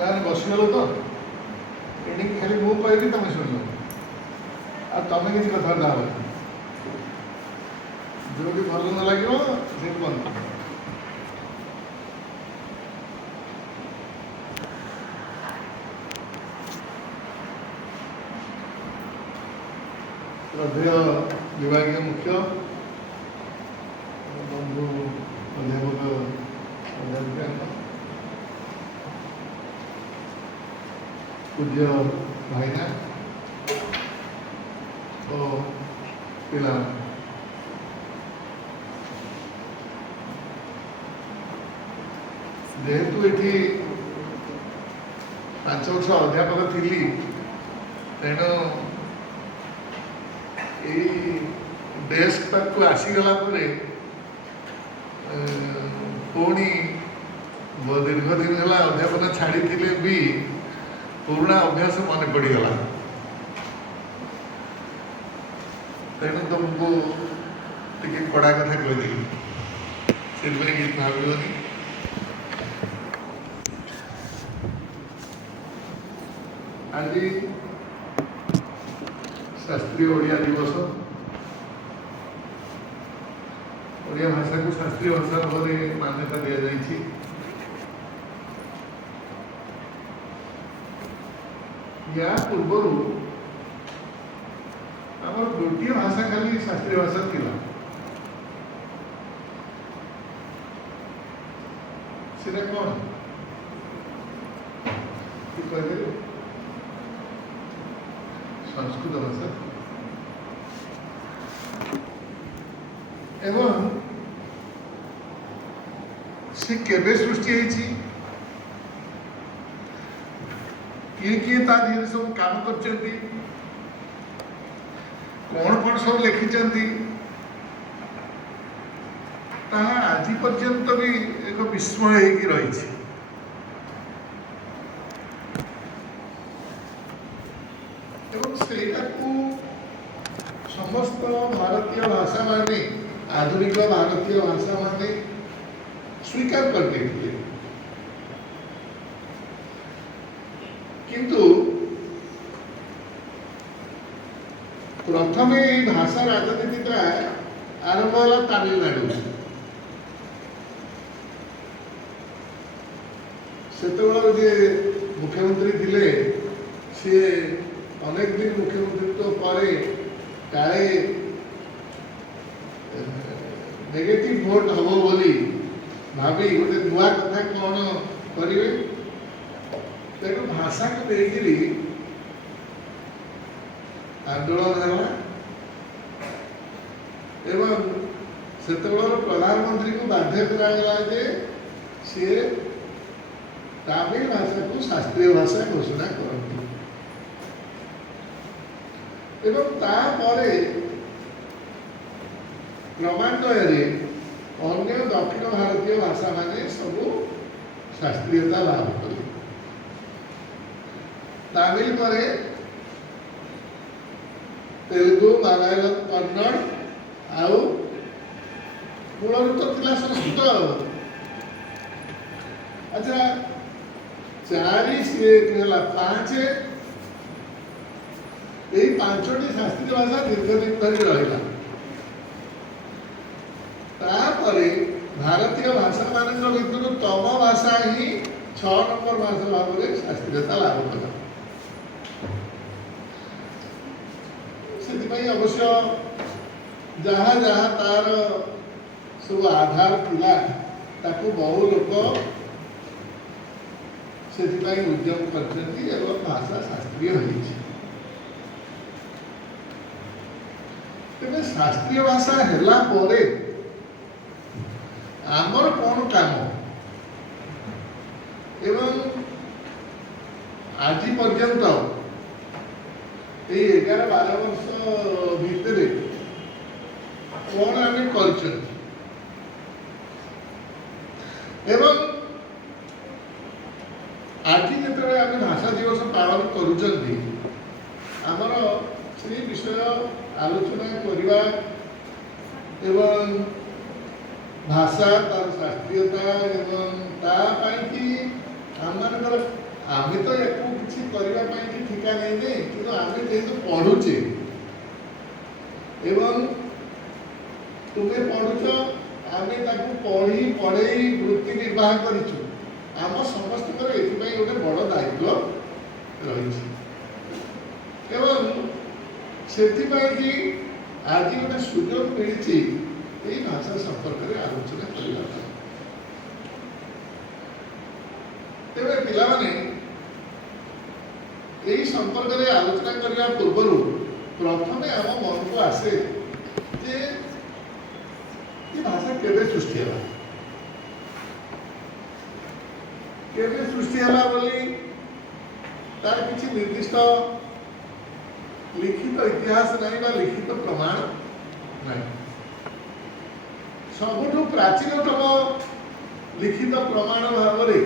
यार बसगल तो एणिक खाली मु कहबी तुम शुण आ तुम किसी कथबार्ता हो जो भी भल न लगे से बंद श्रद्धेय विभाग मुख्य बंधु अध्यापक अध्यापिका पूज्य भाईना और पिला जेहेतु ये 5 वर्ष अध्यापक थी तेणु डेस्क तक आसीगला पुणी दीर्घ दिन है अध्यापन छाड़ी भी पुराणा अभ्यास मन पड़गला तेणु तुमको टे कड़ा कथा कहदेवी से गीत भावनी आज शास्त्रीय ओडिया दिवस ओडिया भाषा को शास्त्रीय भाषा भाव मान्यता दि जाइए या पूर्वर आम गोटे भाषा खाली शास्त्रीय भाषा थिला सेटा कौन कहते संस्कृत भाषा एवं से केबे सृष्टि होती किए किए धीरे सब काम कर कौन सब लिखिं आज पर्यंत भी एक विस्मय हो रही समस्त भारतीय भाषा माने आधुनिक भारतीय भाषा माने स्वीकार करते थे किंतु प्रथम भाषा राजनीति आरंभ है तमिलनाडु से मुख्यमंत्री थिले सी अनेक दिन मुख्यमंत्रित्व पर काले नेगेटिव भोट हम बोली भाभी गोटे नुआ कथा कौन करेंगे तेणु भाषा को लेकर आंदोलन है एवं से प्रधानमंत्री को बाध्य कराला जे सी तमिल भाषा को शास्त्रीय भाषा घोषणा करती एवं तापरे क्रमान्वय अन्य दक्षिण भारतीय भाषा माने सब शास्त्रीयता लाभ कले तमिल पर तेलुगु मलयालम कन्नड़ आउ मूल तो थिला संस्कृत अच्छा 4 से 5 यही 5टी शास्त्रीय भाषा दीर्घ दिन धरी रहा भारतीय भाषा मान भर तम भाषा ही 6 नंबर भाषा भाव में शास्त्रीयता लाभ कला अवश्य जहाँ जहाँ तार सब आधार थिला ताकू बहु लोक से उद्यम कर भाषा शास्त्रीय तेज शास्त्रीय भाषा है आमर कौन काम एवं आज पर्यंत ये 11-12 वर्ष भितर कौन आम कर आज जो आम भाषा दिवस पालन करमर से विषय आलोचना करवा एवं भाषा तार शास्त्रीयता एवं आम आमे तो याकू किछि करिवा पई कि ठिका नै दे किंतु आमे जेतु पढुचे एवं तुमे पढुचो आमे ताकू पढी पढेई वृत्ति निर्वाह करिछु आम समस्त कर एथि पई गोटे बड़ दायित्व रहिछि एवं सेथि पई कि आज गोटे सुযোগ मिलिछि एई भाषा संपर्क रे आलोचना करिवा तेरे पिला माने यही संपर्क में आलोचना करने पूर्व प्रथम आम मन को आसे जे ये भाषा केबे सृष्टि है केबे सृष्टि है बोली तार किसी निर्दिष्ट लिखित इतिहास नहीं बा लिखित प्रमाण नहीं सबुठु प्राचीनतम लिखित प्रमाण भाव में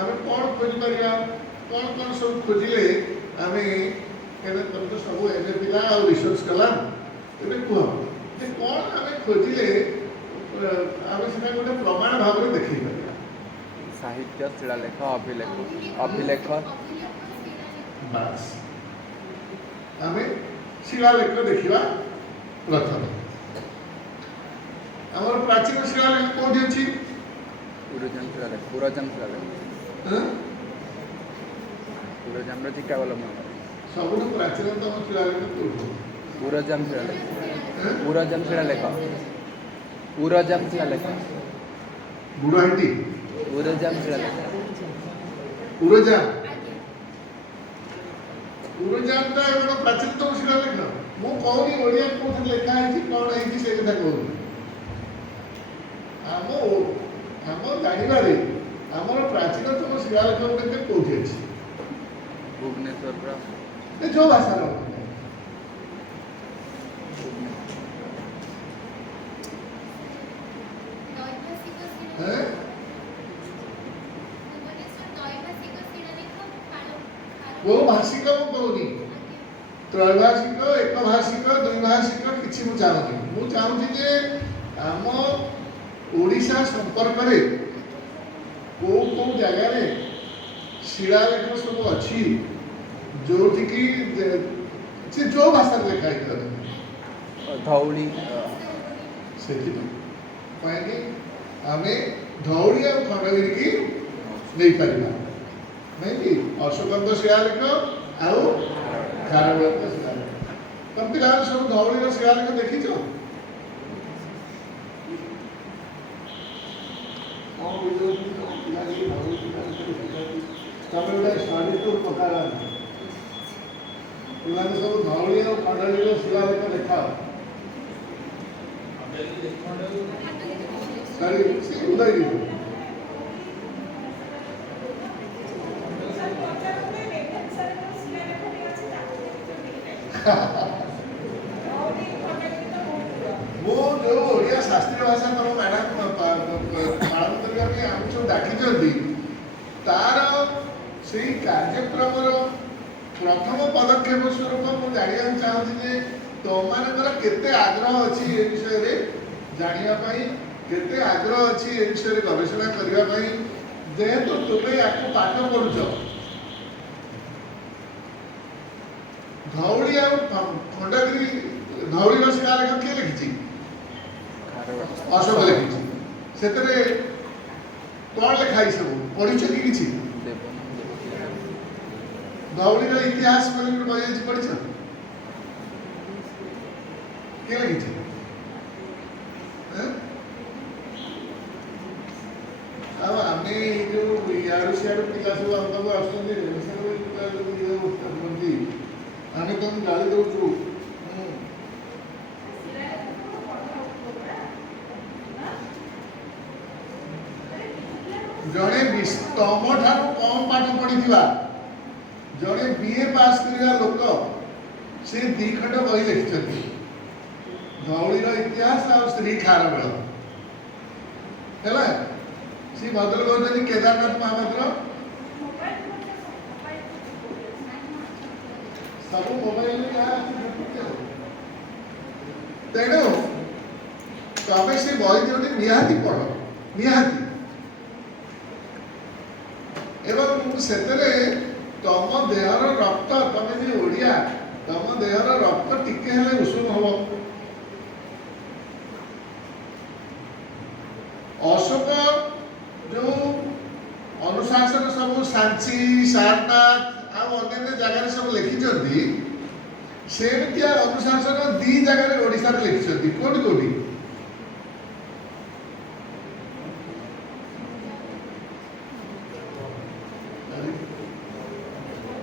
आमे कौन खोज पारिया कौन सब खोजिले आमे केने तो सब एने पिला और रिसर्च कला एबे कुह जे कौन आमे खोजिले आमे सेना गोटे प्रमाण भाव में देखि पारिया साहित्य शिलालेख अभिलेख बस आमे शिलालेख देखिबा प्रथम हमर प्राचीन शिलालेख कोठी अछि पुरजन शिलालेख पुरजन टिका अवलंबन सबुठु प्राचीनतम शिलालेख कोठी पुरजन शिलालेख पुरजन शिलालेख बुढ़ाटी पुरजन शिलालेख पुरजान ता एवं प्राचीनतम शिलालेख मु कहूनी ओडिया कोठी लेखा है कौन है से कथा कहूनी आम जानिबारे आमर प्राचीनतम शिलालेख केते कोठी अछि भुवनेश्वर जो भाषा रो हैं वो भाषिक कहूनी त्रैभाषिक एक भाषिक द्विभाषिक किछि मु चाहूनी जे आम ओडिशा संपर्क रे को जगह रे शिलालेख सब अच्छी जो कि से जो भाषा लिखा है धौली से कि आमे धौली और खंडगिरी की नहीं पारिबा नहीं कि अशोकंत शिलालेख आउ खारवेल शिलालेख तब पिला सब धौली रो शिलालेख देखिछो तब गोटे स्वादिष्ट प्रकार पिलाने सब धौली और खंडगिरी शिलालेख देखा उदयगिरी वो जो ओडिया शास्त्रीय भाषा करो मैडम पालन करके हम सब डाकी तार से कार्यक्रम प्रथम पदक्षेप स्वरूप मुझे जानवा चाहूँगी जे तुम केते आग्रह अच्छी ए विषय जानापी केते आग्रह अच्छी ए विषय गवेषणा करने जेहेतु तुम्हें या पाठ पढ़ुच धौली और खंडगिरी धौली शिलालेख किए लिखी अशोक लिखी से कौन लिखाई सब पढ़ी कि किसी धौली इतिहास बही पढ़ी किए लिखी अब आम जो इाड़ू सियाड़ू पिला सब आमको आसती आम तुम गाड़ी दौचु जड़े तुम ठार कम पाठ पढ़ी जड़े बीए पास करवा लोक से दी खंड बही लिखिं धौलीर इतिहास आ श्री खारवेल है सी भद्र कहते केदारनाथ महापात्र सब मोबाइल तेणु तमें से बही दियोटी निहाती पढ़ निहाती ଏବଂ ସେଥିରେ ତମ ଦେହର ରକ୍ତ, ତମେ ଯେ ଓଡ଼ିଆ, ତମ ଦେହର ରକ୍ତ ଟିକେ ହେଲେ ଉଷୁମ ହବ। ଅଶୋକ ଯୋଉ ଅନୁଶାସନ ସବୁ ସାଞ୍ଚି, ସାରନାଥ ଆଉ ଅନ୍ୟାନ୍ୟ ଜାଗାରେ ସବୁ ଲେଖିଛନ୍ତି, ସେମିତିଆ ଅନୁଶାସନ 2 ଜାଗାରେ ଓଡ଼ିଶାରେ ଲେଖିଛନ୍ତି। କୋଉଠି କୋଉଠି?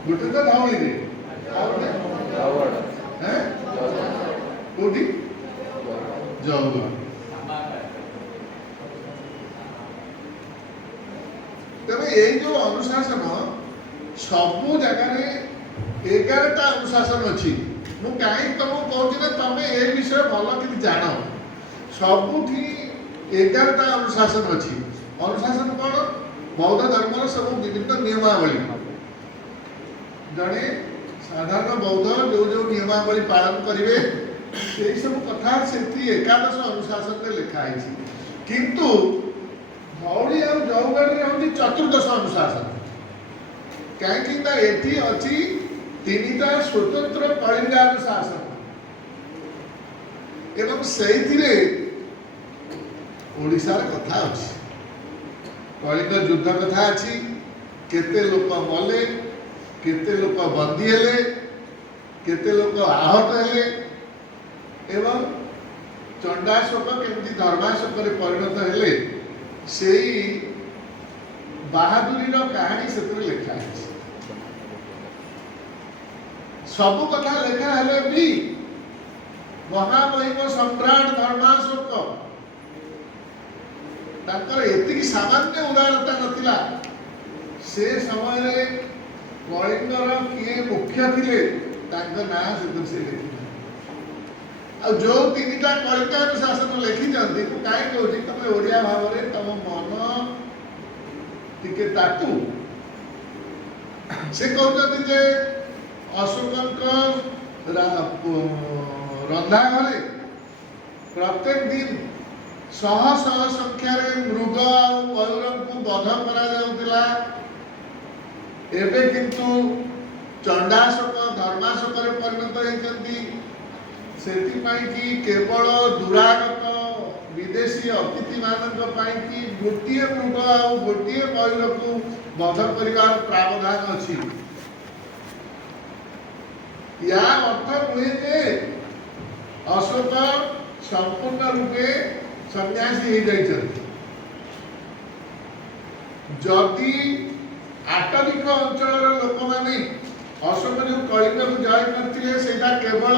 ଗୋଟେ ତ ଧଉଳିରେ, ଆଉ ଗୋଟେ କୋଉଠି? ଜଉଗଡ଼। ତେବେ ଏଇ ଯୋଉ ଅନୁଶାସନ ସବୁ ଜାଗାରେ 11ଟା ଅନୁଶାସନ ଅଛି। ମୁଁ କାହିଁକି ତମକୁ କହୁଛି ନା ତମେ ଏ ବିଷୟ ଭଲ କିଛି ଜାଣ। ସବୁଠି 11ଟା ଅନୁଶାସନ ଅଛି। ଅନୁଶାସନ କଣ? ବୌଦ୍ଧ ଧର୍ମର ସବୁ ବିଭିନ୍ନ ନିୟମାବଳୀ। ଜଣେ ସାଧାରଣ ବୌଦ୍ଧ ଯୋଉ ନିୟମାବଳୀ ପାଳନ କରିବେ ସେଇ ସବୁ କଥା ସେଠି 11 ଅନୁଶାସନରେ ଲେଖା ହେଇଛି। କିନ୍ତୁ ଧଉଳି ଆଉ ଜଉଗଡ଼ରେ ହେଉଛି 14 ଅନୁଶାସନ। କାହିଁକି ନା ଏଠି ଅଛି 3ଟା ସ୍ୱତନ୍ତ୍ର କଳିଙ୍ଗାନୁଶାସନ ଏବଂ ସେଇଥିରେ ଓଡ଼ିଶାର କଥା ଅଛି। କଳିଙ୍ଗ ଯୁଦ୍ଧ କଥା ଅଛି, କେତେ ଲୋକ ମଲେ, କେତେ ଲୋକ ବନ୍ଦୀ ହେଲେ, କେତେ ଲୋକ ଆହତ ହେଲେ ଏବଂ ଚଣ୍ଡାଶୋକ କେମିତି ଧର୍ମାଶୋକରେ ପରିଣତ ହେଲେ, ସେଇ ବାହାଦୁରୀର କାହାଣୀ ସେଥିରେ ଲେଖା ହେଇଛି। ସବୁ କଥା ଲେଖା ହେଲେ ବି ମହାମହିମ ସମ୍ରାଟ ଧର୍ମାଶୋକ ତାଙ୍କର ଏତିକି ସାମାନ୍ୟ ଉଦାରତା ନଥିଲା। ସେ ସମୟରେ କଳିଙ୍ଗର କିଏ ମୁଖ୍ୟ ଥିଲେ ତାଙ୍କ ନାଁ ସେଥିରେ ସେ ଲେଖିଥିଲେ। ଆଉ ଯୋଉ 3ଟା କଳିଙ୍ଗାନୁଶାସନ ଲେଖିଛନ୍ତି, ମୁଁ କାହିଁ କହୁଛି ତମେ ଓଡ଼ିଆ ଭାବରେ ତମ ମନ ଟିକେ ତାକୁ। ସେ କହୁଛନ୍ତି ଯେ ଅଶୋକଙ୍କ ରନ୍ଧା ଘରେ ପ୍ରତ୍ୟେକ ଦିନ ଶହ ଶହ ସଂଖ୍ୟାରେ ମୃଗ ଆଉ ମୟୂରଙ୍କୁ ବଧ କରାଯାଉଥିଲା। ଏବେ କିନ୍ତୁ ଚଣ୍ଡାଶୋକ ଧର୍ମାଶୋକରେ ପରିଣତ ହେଇଛନ୍ତି। ସେଥିପାଇଁ କି କେବଳ ଦୂରାଗତ ବିଦେଶୀ ଅତିଥିମାନଙ୍କ ପାଇଁ କି ଗୋଟିଏ ମୃଗ ଆଉ ଗୋଟିଏ ମୟୂରକୁ ବଧ କରିବାର ପ୍ରାବଧାନ ଅଛି। या अर्थ नुहे जे अशोक संपूर्ण रूपे सन्यासी हो जाइछन्ति। जदि आटविक अंचल लोक माने अशोक जो कलिंग को जय करथिले सेटा केवल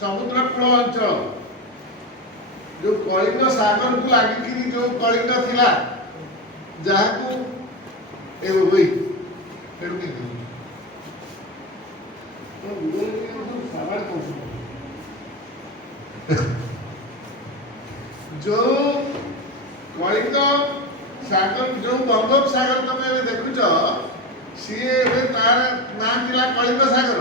समुद्र कूल अंचल, जो कलिंग सागर को लागिकी जो कलिंग थिला जहाको ए होई एडुके जो कलिंग सागर जो बंगोपसागर तुम देखुच सी तार ना थिला कलिंग सागर।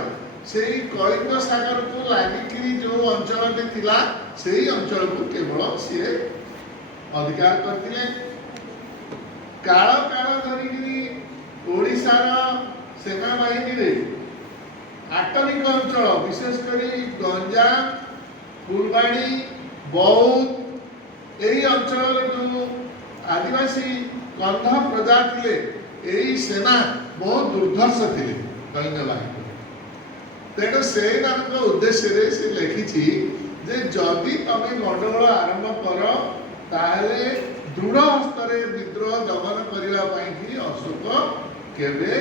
से कलिंग सागर को लागिकी जो अंचल थिला से अंचल को केवल सी अधिकार करथिले। काल काल धरिकी ओडिशार सेना बाहिनी रे आटविक अंचल विशेषकर गंजाम, फुलबाणी, बौद्ध यही अंचल जो आदिवासी कंध प्रजा थिले यही सेना बहुत दुर्धर्ष थिले कलिंग बाहिनी। तेणु से उद्देश्य से लिखी जे जदि तमे गंडगोल आरंभ कर ताहले दृढ़ हस्तरे विद्रोह दमन करने अशोक केवे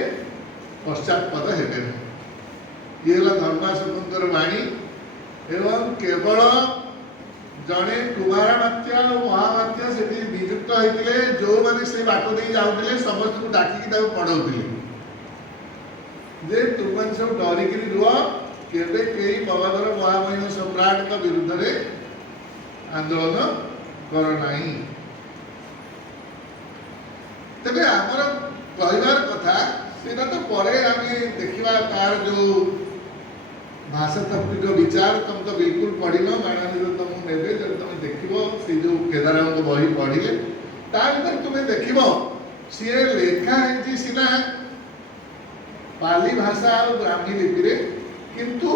पश्चातपद हेबे नहीं। ये धर्माशोकर वाणी एवं केवल जड़े कुमारमात्य और महामात्य से नियुक्त होते जो मैंने से बाट दे जाते समस्त को डाकिकी पढ़ाऊे जे तुम सब डरिक रुह केवे कई मगधर महामहिम सम्राट विरुद्ध आंदोलन कर नहीं। तेरे आमर कहबार कथा से तो पर आम देखा तार जो भाषातात्विक विचार तुम तो बिल्कुल पढ़न माननीय तुमको ने जब तुम देख से जो केदाराम बही पढ़े ता भर तुम्हें देख सी लेखा है सीना पाली भाषा और ब्राह्मी लिपि रे किंतु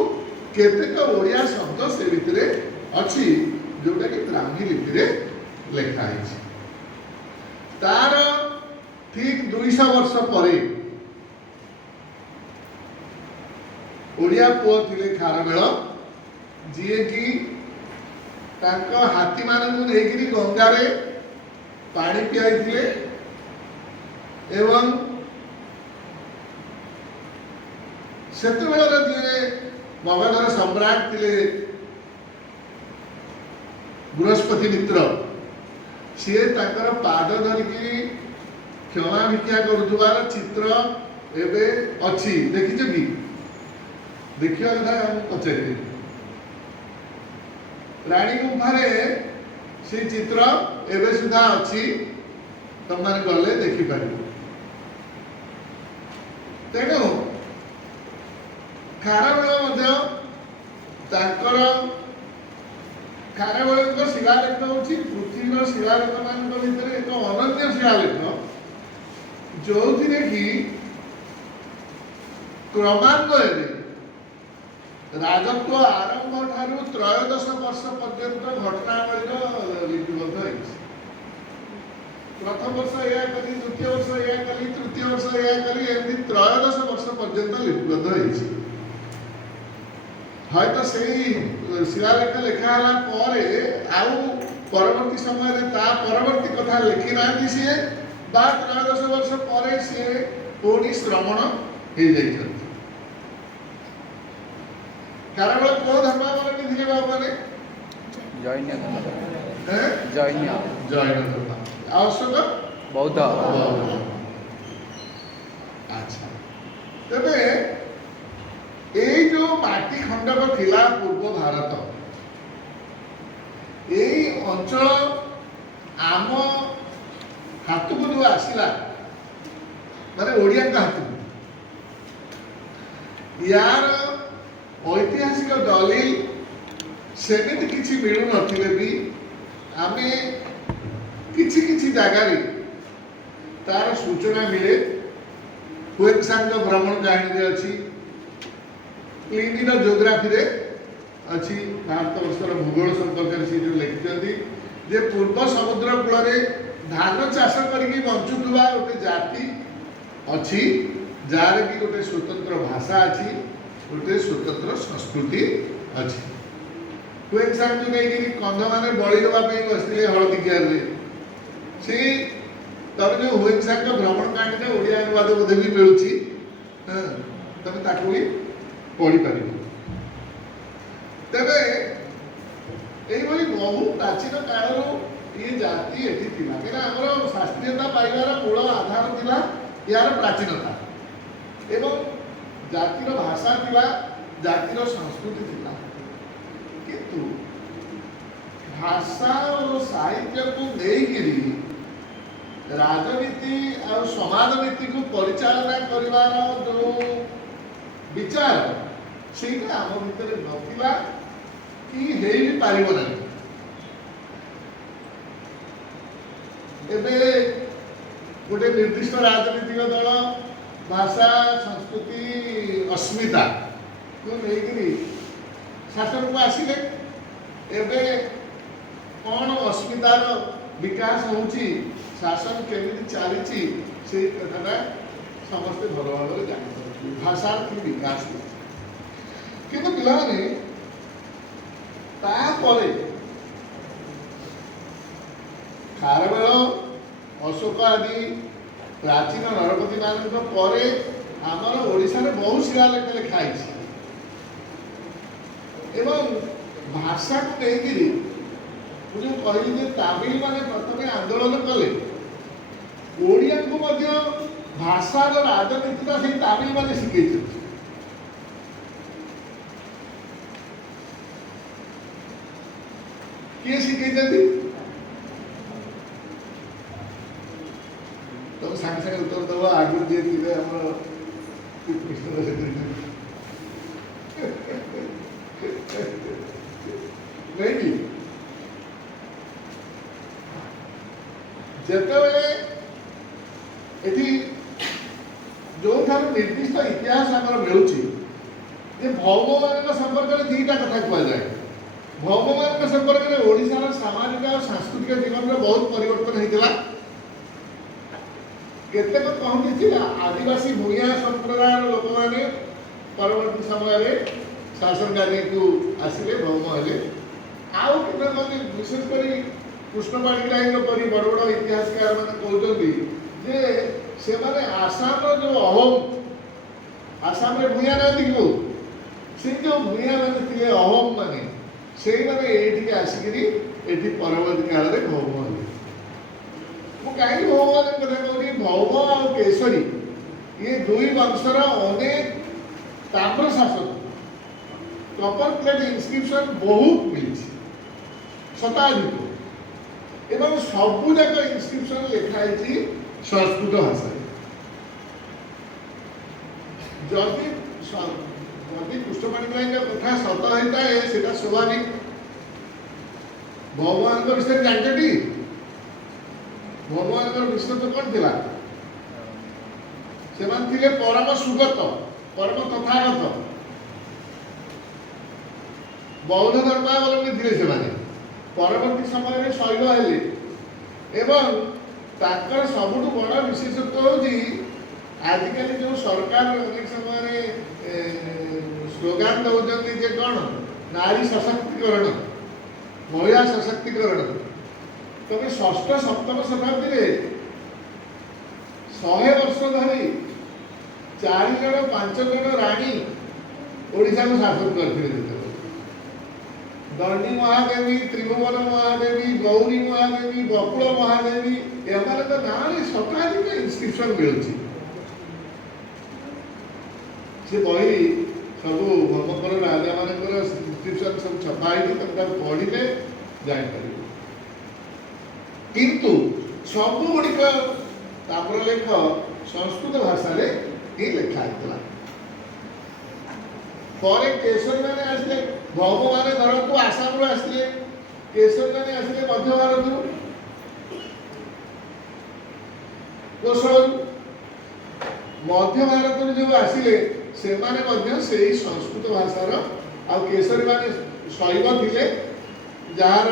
केतेक ओडिया शब्द से भितरे अछि जोटा कि ब्राह्मी लिपि रे लेखा है तार ठीक 200 वर्ष परे ओडिया पुओ थिले खारबेल जीए कि तांको हाथी मानकु नेगिरी गंगा रे पानी पियाई थिले एवं सेतुबेलर जे मगधर सम्राट थिले बृहस्पति मित्र सी तांकर पाद धरिकी क्षमा भिक्षा करुवार चित्र एबे अछि देखिछ कि देखियो कथा पचारि रानी गुम्फारे से चित्र एबे सुधा अछि तुम माने गले देखि पारिबो तेणु खारबेल मध्य तांकर खारबेल शिलालेख होछि पृथ्वीर शिलालेख मान भितर एक अनन्य शिलालेख जो कि क्रमान्वये राजत्व आरंभ ठारू 13 वर्ष पर्यंत घटनावलीर लिपिबद्ध होइछि प्रथम वर्ष या कली द्वितीय वर्ष या कली तृतीय वर्ष या कली एमती 13 वर्ष पर्यंत लिपिबद्ध होइछि हयतो सेही शिलालेख लेखा हला परे आउ परवर्ती समय रे ता परवर्ती कथा लिखि नांती सी बा 13 वर्ष परे सी पुणी श्रवण हो जाइछथि खारबेल को धर्मावलंबी थिले बाबू माने जैन हैं जैन जैन धर्म अशोक बौद्ध अच्छा तबे এই जो माटी खंडक थिला पूर्व भारत এই অঞ্চল आम हाथକୁ जो आसिला माने ओडिया का हाथକୁ यार ऐतिहासिक दलील सेमिति किछि मिलु नथिले भी आमे किछि किछि जागा रे तार सूचना मिले हुएक्सांग भ्रमण कहानी रे अछि प्लिनी जियोग्राफी रे अच्छी भारत वर्षर भूगोल संपर्क से जो लिखिं जे पूर्व समुद्र कूल रे धान चाष करके बंचुवा गोटे जाति अच्छी जार कि गोटे स्वतंत्र भाषा अच्छी गोटे स्वतंत्र संस्कृति अच्छी हुएक्सांग जो नहीं कंध मैंने बलि देवाई बसते हलदिकियार से तब जो हुएक्सांग भ्रमण कहानी ओडिया अनुवाद बोधे भी मिलूँ तब ताकू भी पढ़ी पार तेरे यही बहु प्राचीन काल ये जाति एटी थिला कहीं आमर शास्त्रीयता पाइबार मूल आधार थिला यार प्राचीनता एवं जातिर भाषा थिला जातिर संस्कृति थिला किंतु भाषा और साहित्य को लेकिरी राजनीति और समाज नीति को परिचालना करिवार जो विचार सेटा आम भितर नथिला कि हेई भी पारिबो ना एबे गोटे निर्दिष्ट राजनीतिक दल भाषा संस्कृति अस्मिता को लेकिरी शासन को आसिले एबे कौन अस्मितार विकास होउची शासन केमिति चलीची से कथाटा समस्त भल भाव जानी भाषा की विकास किंतु पिलाने तापरे खारबेल अशोक आदि प्राचीन नरपति मान परे आमर ओडिशा रे बहुत शिलालेख लिखाई एवं भाषा को लेकिरी मुझे कहली जे तामिल माने प्रथमे आंदोलन कले ओडिया को मध्य भाषार राजनीतिटा से तामिल माने शिखे किए शिखे तुम सागे सागे उत्तर दब आगु जे थे आम नहीं जेतेबेले ଏଠି ଯେଉଁଠାରୁ ନିର୍ଦ୍ଦିଷ୍ଟ ଇତିହାସ ଆମର ମିଳୁଛି ଯେ ଭୌମମାନଙ୍କ ସମ୍ପର୍କରେ ଦୁଇଟା କଥା କୁହାଯାଏ। ଭୌମମାନଙ୍କ ସମ୍ପର୍କରେ ଓଡ଼ିଶାର ସାମାଜିକ ଆଉ ସାଂସ୍କୃତିକ ଜୀବନରେ ବହୁତ ପରିବର୍ତ୍ତନ ହେଇଥିଲା। କେତେକ କହନ୍ତି ଯେ ଆଦିବାସୀ ଭୂଇଁଆ ସମ୍ପ୍ରଦାୟର ଲୋକମାନେ ପରବର୍ତ୍ତୀ ସମୟରେ ଶାସନ କାର୍ଯ୍ୟକୁ ଆସିଲେ, ଭୌମ ହେଲେ। ଆଉ କେତେକ ବିଶେଷ କରି କୃଷ୍ଣ ପାଣିଗ୍ରାହୀଙ୍କ ପରି ବଡ଼ ବଡ଼ ଇତିହାସକାର ମାନେ କହୁଛନ୍ତି ଯେ ସେମାନେ ଆସାମର ଯେଉଁ ଅହୋମ, ଆସାମରେ ଭୂଇଁଆ ନାହାନ୍ତି କି ସେ ଯେଉଁ ଭୂଇଁଆ ମାନେ ଥିଲେ ଅହୋମ ମାନେ, ସେଇମାନେ ଏଇଠିକି ଆସିକିରି ଏଠି ପରବର୍ତ୍ତୀ କାଳରେ ଭୌମ ହେଲେ। ମୁଁ କାହିଁକି ଭୌମମାନଙ୍କ କଥା କହୁଛି, ଭୌମ ଆଉ କେଶରୀ ଇଏ ଦୁଇ ବଂଶର ଅନେକ ତାମ୍ର ଶାସନ କପର ପ୍ଲେଟ୍ ଇନସ୍କ୍ରିପସନ ବହୁତ ମିଳିଛି, ଶତାଧିକ, ଏବଂ ସବୁଯାକ ଇନସ୍କ୍ରିପସନ ଲେଖା ହେଇଛି ସଂସ୍କୃତ ଭାଷାରେ। ଯଦି କୃଷ୍ଣ ପାଣିଗ୍ରାହୀଙ୍କ କଥା ସତ ହେଇଥାଏ ସେଟା ସ୍ୱାଭାବିକ। ଭଗବାନଙ୍କ ବିଷୟରେ ଜାଣିଛଟି? ଭଗବାନଙ୍କର ବିଶ୍ୱତ୍ୱ କ'ଣ ଥିଲା? ସେମାନେ ଥିଲେ ପରମ ସୁଗତ, ପରମ ତଥାଗତ, ବୌଦ୍ଧ ଧର୍ମାବଲମ୍ବୀ ଥିଲେ ସେମାନେ। ପରବର୍ତ୍ତୀ ସମୟରେ ଶୈବ ହେଲେ ଏବଂ ତାଙ୍କର ସବୁଠୁ ବଡ଼ ବିଶେଷତ୍ୱ ହେଉଛି ଆଜିକାଲି ଯେଉଁ ସରକାର ଅନେକ ସମୟରେ ସ୍ଲୋଗାନ ଦେଉଛନ୍ତି ଯେ କ'ଣ ନାରୀ ସଶକ୍ତିକରଣ, ମହିଳା ସଶକ୍ତିକରଣ। ତମେ ଷଷ୍ଠ ସପ୍ତମ ଶତାବ୍ଦୀରେ 100 ବର୍ଷ ଧରି 4 ଜଣ 5 ଜଣ ରାଣୀ ଓଡ଼ିଶାକୁ ଶାସନ କରିଥିଲେ। ଯେତେବେଳେ ଦଣ୍ଡୀ ମହାଦେବୀ, ତ୍ରିଭୁବନ ମହାଦେବୀ, ଗୌରୀ ମହାଦେବୀ, ବକୁଳ ମହାଦେବୀ, ଏମାନଙ୍କ ନାଁରେ ଶତାଧିକ ଇନସ୍କ୍ରିପସନ ମିଳୁଛି। ସେ ବହି ସବୁ ଭଗଙ୍କର ରାଜାମାନଙ୍କର ଇନସ୍କ୍ରିପସନ ସବୁ ଛପା ହେଇଛି, ତମେ ତାକୁ ପଢ଼ିଲେ ଜାଣିପାରିବ। କିନ୍ତୁ ସବୁଗୁଡ଼ିକ ତାମ୍ରଲେଖ ସଂସ୍କୃତ ଭାଷାରେ ହିଁ ଲେଖା ହେଇଥିଲା। ପରେ କେଶରୀମାନେ ଆସିଲେ, ଭୌମମାନେ ଧରନ୍ତୁ ଆସାମରୁ ଆସିଲେ, କେଶରୀମାନେ ଆସିଲେ ମଧ୍ୟ ଭାରତରୁ, କୋଶଳରୁ। ମଧ୍ୟ ଭାରତରୁ ଯେଉଁ ଆସିଲେ ସେମାନେ ମଧ୍ୟ ସେଇ ସଂସ୍କୃତ ଭାଷାର, ଆଉ କେଶରୀମାନେ ଶୈବ ଥିଲେ, ଯାହାର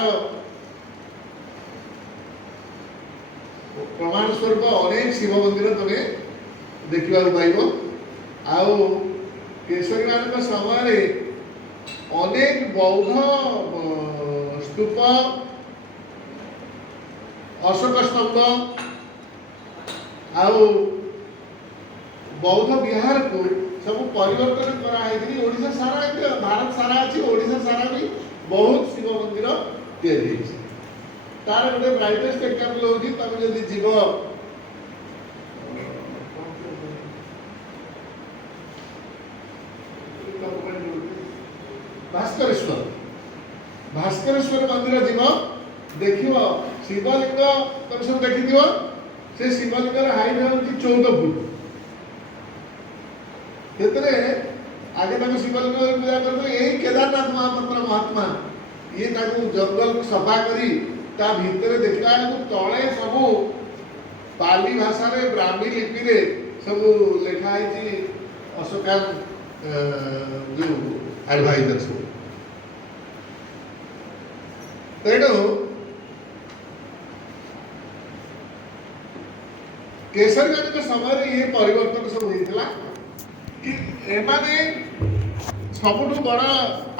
ପ୍ରମାଣ ସ୍ୱରୂପ ଅନେକ ଶିବ ମନ୍ଦିର ତମେ ଦେଖିବାକୁ ପାଇବ। ଆଉ କେଶରୀମାନଙ୍କ ସମୟରେ ଅନେକ ବୌଦ୍ଧ ସ୍ତୂପ, ଅଶୋକ ସ୍ତମ୍ଭ ଆଉ ବୌଦ୍ଧ ବିହାରକୁ ସବୁ ପରିବର୍ତ୍ତନ କରାହେଇକି ଓଡ଼ିଶା ସାରା, ଭାରତ ସାରା ଅଛି, ଓଡ଼ିଶା ସାରା ବି ବହୁତ ଶିବ ମନ୍ଦିର ତିଆରି ହେଇଛି। ତାର ଗୋଟେ ବ୍ରାଇଟେଷ୍ଟ ଏକ୍ସାମ୍ପଲ ହେଉଛି, ତମେ ଯଦି ଯିବ ଭାସ୍କରେଶ୍ୱର ମନ୍ଦିର ଯିବ, ଦେଖିବ ଶିବଲିଙ୍ଗ ତମେ ସବୁ ଦେଖିଥିବ। ସେ ଶିବଲିଙ୍ଗର ହାଇଟ୍ ହେଉଛି 14 ଫୁଟ। ସେଥିରେ ଆଗେ ତାକୁ ଶିବଲିଙ୍ଗ ପୂଜା କରୁଥିଲେ। ଏଇ କେଦାରନାଥ ମହାପାତ୍ର ମହାତ୍ମା ଇଏ ତାକୁ ଜଙ୍ଗଲକୁ ସଫା କରି ତା ଭିତରେ ଦେଖିଲା ବେଳକୁ ତଳେ ସବୁ ପାଲି ଭାଷାରେ, ବ୍ରାହ୍ମୀ ଲିପିରେ ସବୁ ଲେଖା ହେଇଛି ଅଶୋକାନ ଯେଉଁ ଆଡଭାଇଜର ସବୁ। ତେଣୁ କେଶରୀମାନଙ୍କ ସମୟରେ ଇଏ ପରିବର୍ତ୍ତନ ସବୁ ହେଇଥିଲା କି ଏମାନେ ସବୁଠୁ ବଡ଼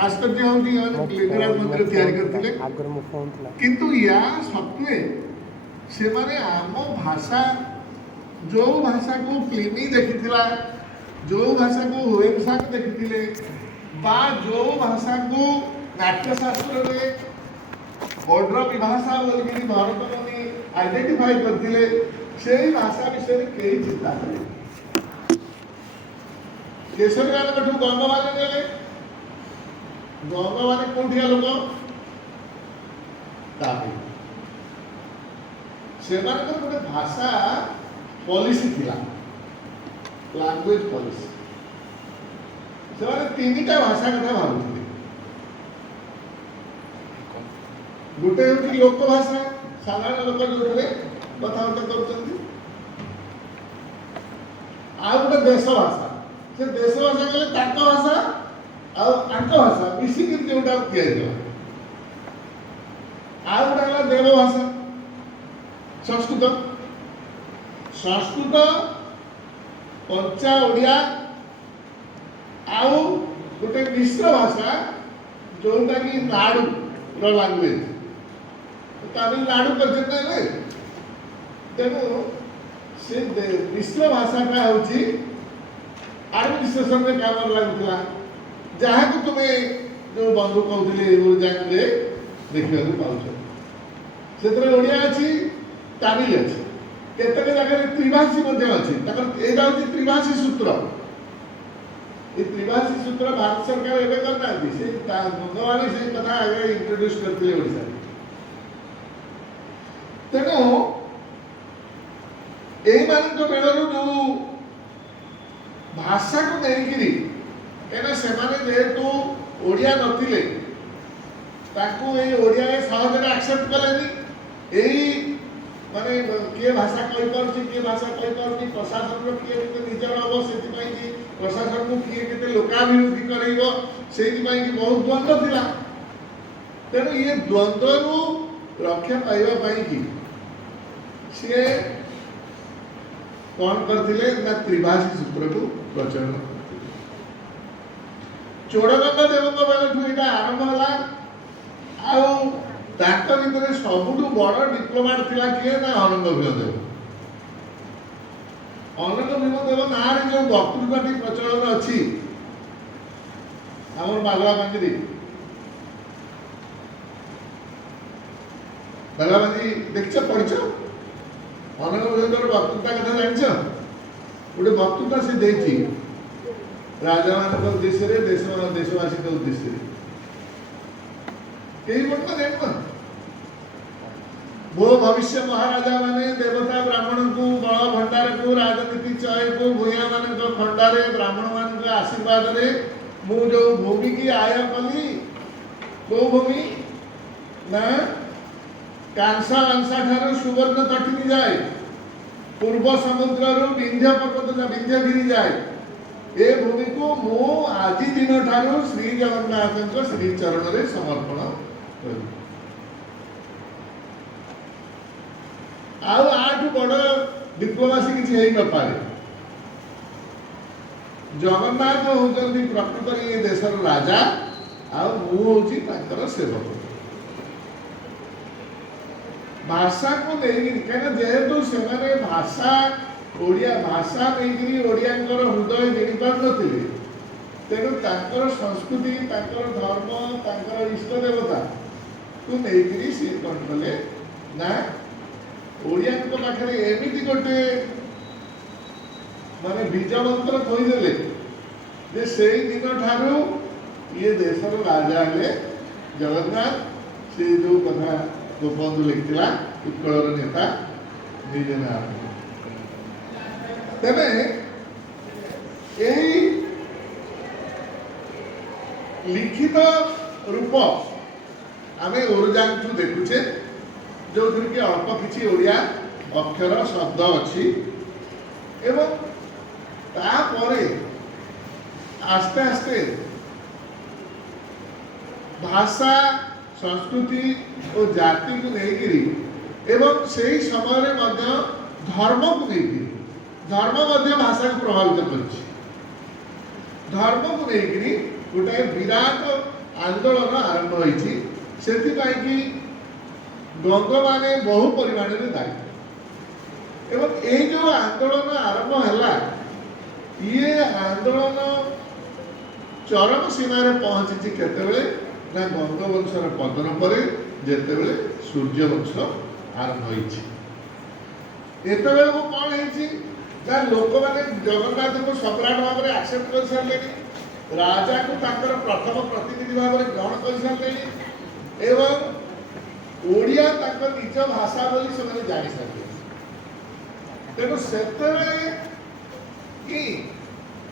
ଆଶ୍ଚର୍ଯ୍ୟ ହେଉଛି ଲିଙ୍ଗରାଜ ମନ୍ଦିର ତିଆରି କରିଥିଲେ। କିନ୍ତୁ ୟା ସତ୍ତ୍ୱେ ସେମାନେ ଆମ ଭାଷା, ଯେଉଁ ଭାଷାକୁ ପ୍ଲିନି ଦେଖିଥିଲା, ଯେଉଁ ଭାଷାକୁ ହୁଏନସାଂ ଦେଖିଥିଲେ, ବା ଯେଉଁ ଭାଷାକୁ ନାଟ୍ୟଶାସ୍ତ୍ରରେ ଅଡ୍ର ବିଭାଷା ବୋଲିକି ଭରତ ମୁନି ଆଇଡେଣ୍ଟିଫାଇ କରିଥିଲେ, ସେଇ ଭାଷା ବିଷୟରେ କେହି ଚିନ୍ତା କଲେ। କେଶରୀମାନଙ୍କଠୁ ଗଙ୍ଗମାନେ ନେଲେ। ଗଙ୍ଗମାନେ କୋଉଠିଆ ଲୋକ? ତାମିଲ। ସେମାନଙ୍କର ଗୋଟେ ଭାଷା ପଲିସି ଥିଲା, ଲାଙ୍ଗୁଏଜ ପଲିସି। ସେମାନେ 3ଟା ଭାଷା କଥା ଭାବୁଥିଲେ। ଗୋଟେ ହେଉଛି ଲୋକ ଭାଷା, ସାଧାରଣ ଲୋକ ଯେଉଁଥିରେ କଥାବାର୍ତ୍ତା କରୁଛନ୍ତି। ଆଉ ଗୋଟେ ଦେଶ ଭାଷା ସେ ଦେଶ ଭାଷା କହିଲେ ତାଙ୍କ ଭାଷା ଆଉ ଆଙ୍କ ଭାଷା ମିଶିକି ଯୋଉଟା ତିଆରି କଲା। ଆଉ ଗୋଟେ ହେଲା ଦେବ ଭାଷା ସଂସ୍କୃତ। ସଂସ୍କୃତ ପଞ୍ଚା ଓଡ଼ିଆ ଆଉ ଗୋଟେ ମିଶ୍ର ଭାଷା ଯୋଉଟା କି ନାଡୁର ଲାଙ୍ଗୁଏଜ ତାମିଲନାଡୁ ପର୍ଯ୍ୟନ୍ତ ହେଲେ ତେଣୁ ସେ ମିଶ୍ର ଭାଷାଟା ହେଉଛି ଆଡମିନିଷ୍ଟ୍ରେସନରେ କାମରେ ଲାଗୁଥିଲା ଯାହାକୁ ତୁମେ ଯୋଉ ବନ୍ଧୁ କହୁଥିଲେ ଉର୍ଜାଙ୍ଗୁରେ ଦେଖିବାକୁ ପାଉଛ। ସେଥିରେ ଓଡ଼ିଆ ଅଛି ତାମିଲ ଅଛି କେତେକ ଜାଗାରେ ତ୍ରିଭାଷୀ ମଧ୍ୟ ଅଛି। ତାଙ୍କର ଏଇଟା ହେଉଛି ତ୍ରିଭାଷୀ ସୂତ୍ର। ଏ ତ୍ରିଭାଷୀ ସୂତ୍ର ଭାରତ ସରକାର ଏବେ କରିନାହାନ୍ତି ସେ ଭଗବାନ ସେଇ କଥା ଆଗେ ଇଣ୍ଟ୍ରୋଡ୍ୟୁସ କରିଥିଲେ ଓଡ଼ିଶାରେ। ତେଣୁ ଏଇମାନଙ୍କ ବେଳରୁ ଯୋଉ ଭାଷାକୁ ନେଇକିରି କାହିଁକିନା ସେମାନେ ଯେହେତୁ ଓଡ଼ିଆ ନଥିଲେ ତାକୁ ଏଇ ଓଡ଼ିଆରେ ସହଜରେ ଆକ୍ସେପ୍ଟ କଲେନି। ଏଇ ମାନେ କିଏ ଭାଷା କହିପାରୁଛି କିଏ ଭାଷା କହିପାରୁନି ପ୍ରଶାସନର କିଏ କେତେ ନିଜର ହବ ସେଥିପାଇଁ କି ପ୍ରଶାସନକୁ କିଏ କେତେ ଲୋକାଭିମୁଖୀ କରେଇବ ସେଇଥିପାଇଁ କି ବହୁତ ଦ୍ୱନ୍ଦ୍ୱ ଥିଲା। ତେଣୁ ଇଏ ଦ୍ୱନ୍ଦ୍ୱରୁ ରକ୍ଷା ପାଇବା ପାଇଁ କି ସିଏ କଣ କରିଥିଲେ ନା ତ୍ରିଭାଷୀ ସୂତ୍ରକୁ ପ୍ରଚଳନ କରିଥିଲେ। ଚୋଡ଼ଗଙ୍ଗ ଦେବଙ୍କ ବେଳଠୁ ଏଇଟା ଆରମ୍ଭ ହେଲା। ଆଉ ତାଙ୍କ ଭିତରେ ସବୁଠୁ ବଡ଼ ଡିପ୍ଲୋମାଟ ଥିଲା କିଏ ନା ଅନଙ୍ଗ ଭୀମ ଦେବ। ଅନଙ୍ଗ ଭୀମ ଦେବ ନାଁରେ ଯୋଉ ବକ୍ତୃତାଟି ପ୍ରଚଳନ ଅଛି ଆମର ବାଲୁଆପାଞ୍ଜିରେ ବାଲୁଆପାଞ୍ଜି ଦେଖିଛ ପଢିଛ ଅନଙ୍ଗ ଭୀମଙ୍କର ବକ୍ତୃତା କଥା ଜାଣିଛ? ଗୋଟେ ବକ୍ତୃତା ସେ ଦେଇଛି ରାଜାମାନଙ୍କ ଉଦ୍ଦେଶ୍ୟରେ ଦେଶବାସୀଙ୍କ ଉଦ୍ଦେଶ୍ୟରେ କେହି ବର୍ତ୍ତମାନ ଜାଣିବ ମୋ ଭବିଷ୍ୟ ମହାରାଜା ମାନେ ଦେବତା ବ୍ରାହ୍ମଣଙ୍କୁ ବଳ ଭଣ୍ଡାରକୁ ରାଜନୀତି ଚୟକୁ ଭୂୟା ମାନଙ୍କ ଖଣ୍ଡାରେ ବ୍ରାହ୍ମଣ ମାନଙ୍କ ଆଶୀର୍ବାଦରେ ମୁଁ ଯୋଉ ଭୂମି କି ଆୟ କଲି କୋଉ ଭୂମି ନା କାଂସା ଲାଂସା ଠାରୁ ସୁବର୍ଣ୍ଣ ତଟିନୀ ଯାଏ ପୂର୍ବ ସମୁଦ୍ରରୁ ବିନ୍ଧ୍ୟ ପର୍ବତ ବିନ୍ଧ୍ୟଗିରି ଯାଏ ଏ ଭୂମିକୁ ମୁଁ ଆଜି ଦିନ ଠାରୁ ଶ୍ରୀ ଜଗନ୍ନାଥଙ୍କ ଶ୍ରୀ ଚରଣରେ ସମର୍ପଣ କରିବି। ଆଉ ଆଠୁ ବଡ଼ ଡିପ୍ଲୋମାସି କିଛି ହେଇ ନପାରେ। ଜଗନ୍ନାଥ ହଉଛନ୍ତି ପ୍ରକୃତରେ ଏ ଦେଶର ରାଜା ଆଉ ମୁଁ ହଉଛି ତାଙ୍କର ସେବକ। ଭାଷାକୁ ନେଇକିରି କାହିଁକିନା ଯେହେତୁ ସେମାନେ ଭାଷା ଓଡ଼ିଆ ଭାଷା ନେଇକିରି ଓଡ଼ିଆଙ୍କର ହୃଦୟ ଜିଣି ପାରୁନଥିଲେ ତେଣୁ ତାଙ୍କର ସଂସ୍କୃତି ତାଙ୍କର ଧର୍ମ ତାଙ୍କର ଇଷ୍ଟ ଦେବତାକୁ ନେଇକିରି ସିଏ କ'ଣ କଲେ ନା ଓଡ଼ିଆଙ୍କ ପାଖରେ ଏମିତି ଗୋଟେ ମାନେ ବୀଜ ମନ୍ତ୍ର କହିଦେଲେ ଯେ ସେଇ ଦିନ ଠାରୁ ଇଏ ଦେଶର ରାଜା ହେଲେ ଜଗନ୍ନାଥ। ସେ ଯୋଉ କଥା ଗୋପବନ୍ଧୁ ଲେଖିଥିଲା ଉତ୍କଳର ନେତା ନିଜେ ନା ତେବେ ଏହି ଲିଖିତ ରୂପ ଆମେ ଓରଜାଙ୍ଗଠୁ ଦେଖୁଛେ ଯୋଉଥିରେ କି ଅଳ୍ପ କିଛି ଓଡ଼ିଆ ଅକ୍ଷର ଶବ୍ଦ ଅଛି ଏବଂ ତାପରେ ଆସ୍ତେ ଆସ୍ତେ ଭାଷା ସଂସ୍କୃତି ଓ ଜାତିକୁ ନେଇକିରି ଏବଂ ସେହି ସମୟରେ ମଧ୍ୟ ଧର୍ମକୁ ନେଇକିରି ଧର୍ମ ମଧ୍ୟ ଭାଷାକୁ ପ୍ରଭାବିତ କରିଛି। ଧର୍ମକୁ ନେଇକିରି ଗୋଟାଏ ବିରାଟ ଆନ୍ଦୋଳନ ଆରମ୍ଭ ହୋଇଛି। ସେଥିପାଇଁ କି ଗଙ୍ଗମାନେ ବହୁ ପରିମାଣରେ ଦାୟୀ ଏବଂ ଏଇ ଯୋଉ ଆନ୍ଦୋଳନ ଆରମ୍ଭ ହେଲା ଇଏ ଆନ୍ଦୋଳନ ଚରମ ସୀମାରେ ପହଞ୍ଚିଛି କେତେବେଳେ ନା ଗଙ୍ଗବଂଶର ପତନ ପରେ ଯେତେବେଳେ ସୂର୍ଯ୍ୟବଂଶ ଆରମ୍ଭ ହୋଇଛି। ଏତେବେଳକୁ କ'ଣ ହେଇଛି ନା ଲୋକମାନେ ଜଗନ୍ନାଥଙ୍କୁ ସମ୍ରାଟ ଭାବରେ ଆକ୍ସେପ୍ଟ କରିସାରିଲେଣି ରାଜାକୁ ତାଙ୍କର ପ୍ରଥମ ପ୍ରତିନିଧି ଭାବରେ ଗ୍ରହଣ କରିସାରିଲେଣି ଏବଂ ଓଡ଼ିଆ ତାଙ୍କ ନିଜ ଭାଷା ବୋଲି ସେମାନେ ଜାଣିସାରିଲେଣି। ତେଣୁ ସେତେବେଳେ କି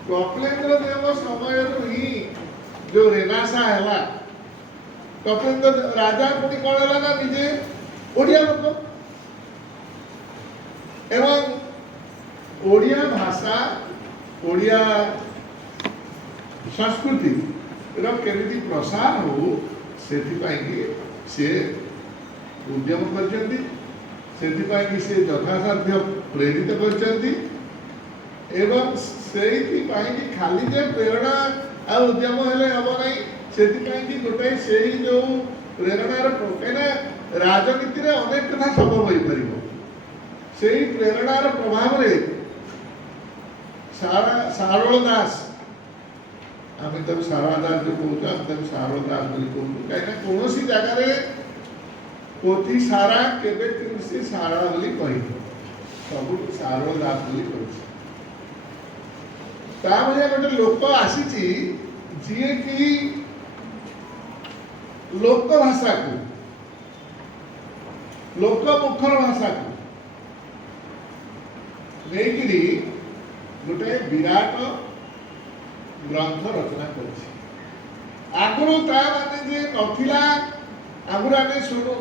କପିଳେନ୍ଦ୍ର ଦେବ ସମୟରୁ ହିଁ ଯୋଉ ରେନାସା ହେଲା କପିଳେନ୍ଦ୍ର ରାଜା ପୁଣି କ'ଣ ହେଲା ନା ନିଜେ ଓଡ଼ିଆ ଲୋକ ଏବଂ ଓଡ଼ିଆ ଭାଷା ओडिया संस्कृति केमिति प्रसार हो से उद्यम करछन्ति से यथासाध्य प्रेरित करछन्ति एवं से खाली जे प्रेरणा आ उद्यम हेले हम नहीं से गोटे से जो प्रेरणार कहीं राजनीति रे अनेक कथा संभव हो पारिबो से प्रेरणार प्रभाव रे सारल दास आम तक सारला दास जो कहूँ आम तक सारल दास बोली कहूँ कहीं कौन सी जगह रे पोथी सारा केबे से सारला बोली कही सब सारल दास बोली कहूँ ता भलिया गोटे लोक आसीची जी कि लोक भाषा को लोक मुखर भाषा को लेकिन गोटे विराट ग्रंथ रचना करछि आगुरु ता माने जे नथिला आगुरु आमे सुनो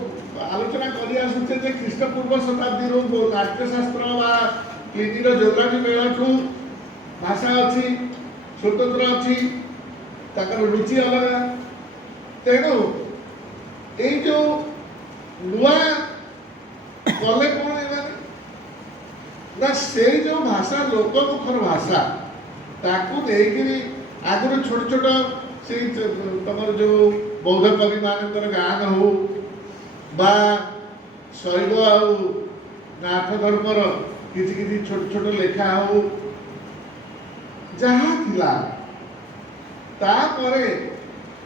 आलोचना करि आसुचे जे ख्रीष्टपूर्व शताब्दी रो नाट्यशास्त्र वा प्लिनीर ज्योग्राफी बेलाठू भाषा अच्छी स्वतंत्र अच्छी ताकर रुचि अलग तेणु ये जो नुआ कले कौन ना से जो भाषा लोकमुखर भाषा ताकू देकरी आगुरी छोट छोट से तुम जो बौद्ध कवि मानकर गान हो बा शैव आ नाथ धर्मर किसी छोट छोट लेखा हो जहाँ थिला तापरे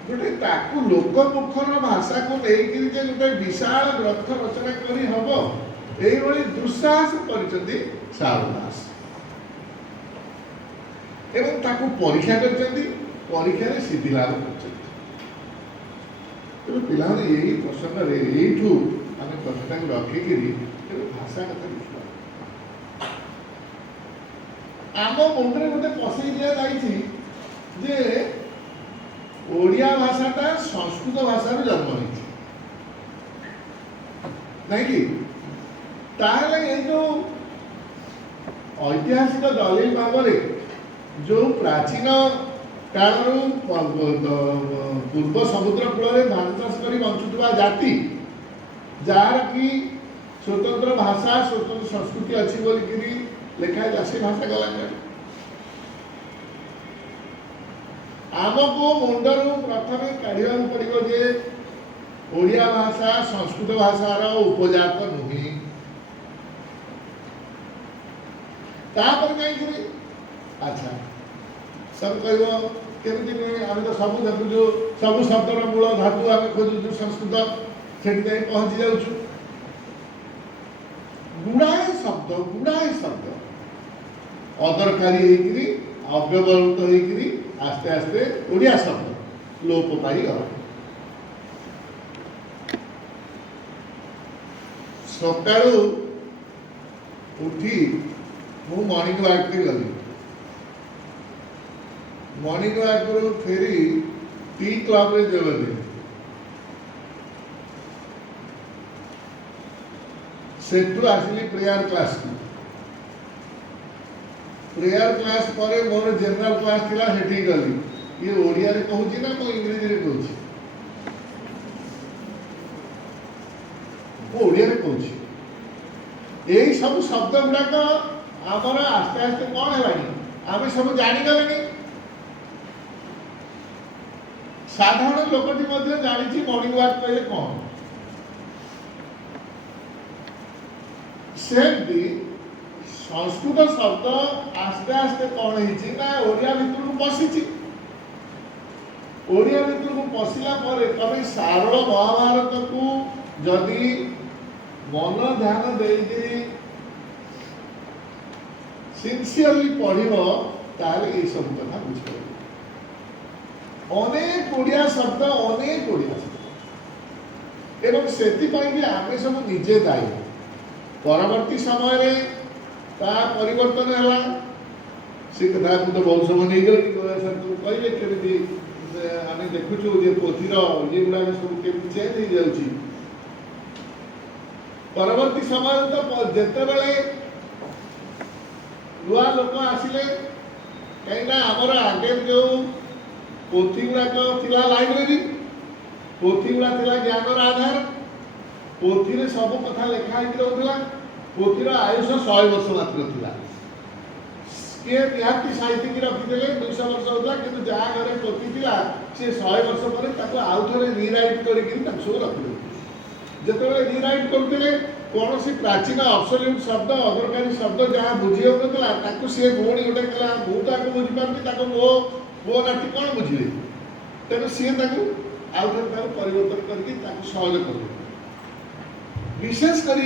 गोटे ताकू लोकमुखर भाषा को लेकिन जे गोटे विशाल ग्रंथ रचना करी हबो एई भली दुस्साहस करिसथि सारल दास एवं ताकू परीक्षा करछथि परीक्षा रे सिद्धि लाभ करछथि तो पिलाने यही प्रसंग रे एठू आमे कथाटा रखी किरी भाषा कथा बुझबा आम मुंडरे गोटे पसई दिया जाइछि जे ओडिया भाषाटा संस्कृत भाषार जन्म होइछि नहीं कि ताहले ये जो ऐतिहासिक दलिल भाव जो प्राचीन कालरू पूर्व समुद्र कूल धान चाष कर बंचुवा जाति जार कि स्वतंत्र भाषा स्वतंत्र संस्कृति अच्छी बोलिकी लिखाई से भाषा गला आमको मुंडरू प्रथम काढ़ा पड़ो जे ओडिया भाषा संस्कृत भाषार उपजात नुहे अच्छा सब कह केमी आम तो सब देखु सब शब्दर मूल धातु आम खोजु संस्कृत से पहुंची जाऊँ गुड़ाए शब्द अदरकारी अव्यवहित होकरी आस्ते आस्ते ओडिया शब्द लोप पाई गला सकाळू उठी मु मॉर्निंग वॉक पे गली मॉर्निंग वॉक रू फेरी टी क्लब रे देवली सेठू आसिली प्रेयर क्लास की प्रेयर क्लास पर मोर जनरल क्लास थिला हेठी गली ये ओडिया रे कहूची ना मो इंग्लिश रे कहूची वो ओडिया रे कहूची यही सब शब्द गुड़ाक आमर आस्ते आस्ते कौन है आम सब जानीगले साधारण लोकटी जानी मॉर्निंग वॉक कहले कौन सेमती संस्कृत शब्द आस्ते आस्ते कौन है ओडिया भितर को पशिची ओडिया भितर को पशिला तब सारल महाभारत को जदि मन ध्यान दे सिंसियरली पढ़िबो ताले ये सब कथा बुझिबो अनेक ओडिया शब्द एवं सेति पई भी आमे सब निजे दायी परवर्ती समय रे ता परिवर्तन हला से कथा को तो बहुत समय नहीं गई सर तो कहले केमिति आमे देखुछु जे पोथीर ये गुडा सब केमिति चेंज हो जाउची परवर्ती समय तो जेते बेले नुआ लोक आसिले कहीं आमर आगे जो पोथी गुड़ाक थिला लाइब्रेरी पोथी गुड़ा थिला ज्ञानर आधार पोथी सब कथा लिखाई रोला पोथीर आयुष 100 वर्ष मात्र थिला किए निहाती साहित्यिक रखिदे 200 वर्ष होता कि जहाँ घरे पोथी थिला सी 100 वर्ष पर आउ थे रिराइट करके सब रखिदे जो रिराइट करते कौन सी प्राचीन अब्सोल्यूट शब्द अदरकारी शब्द जहाँ बुझी होता सी पुणी गोटे कहला मुझे बुझीपार मो मो नाती कौन बुझे तेणु सी आउ थे परिवर्तन करके सहज कर विशेषकर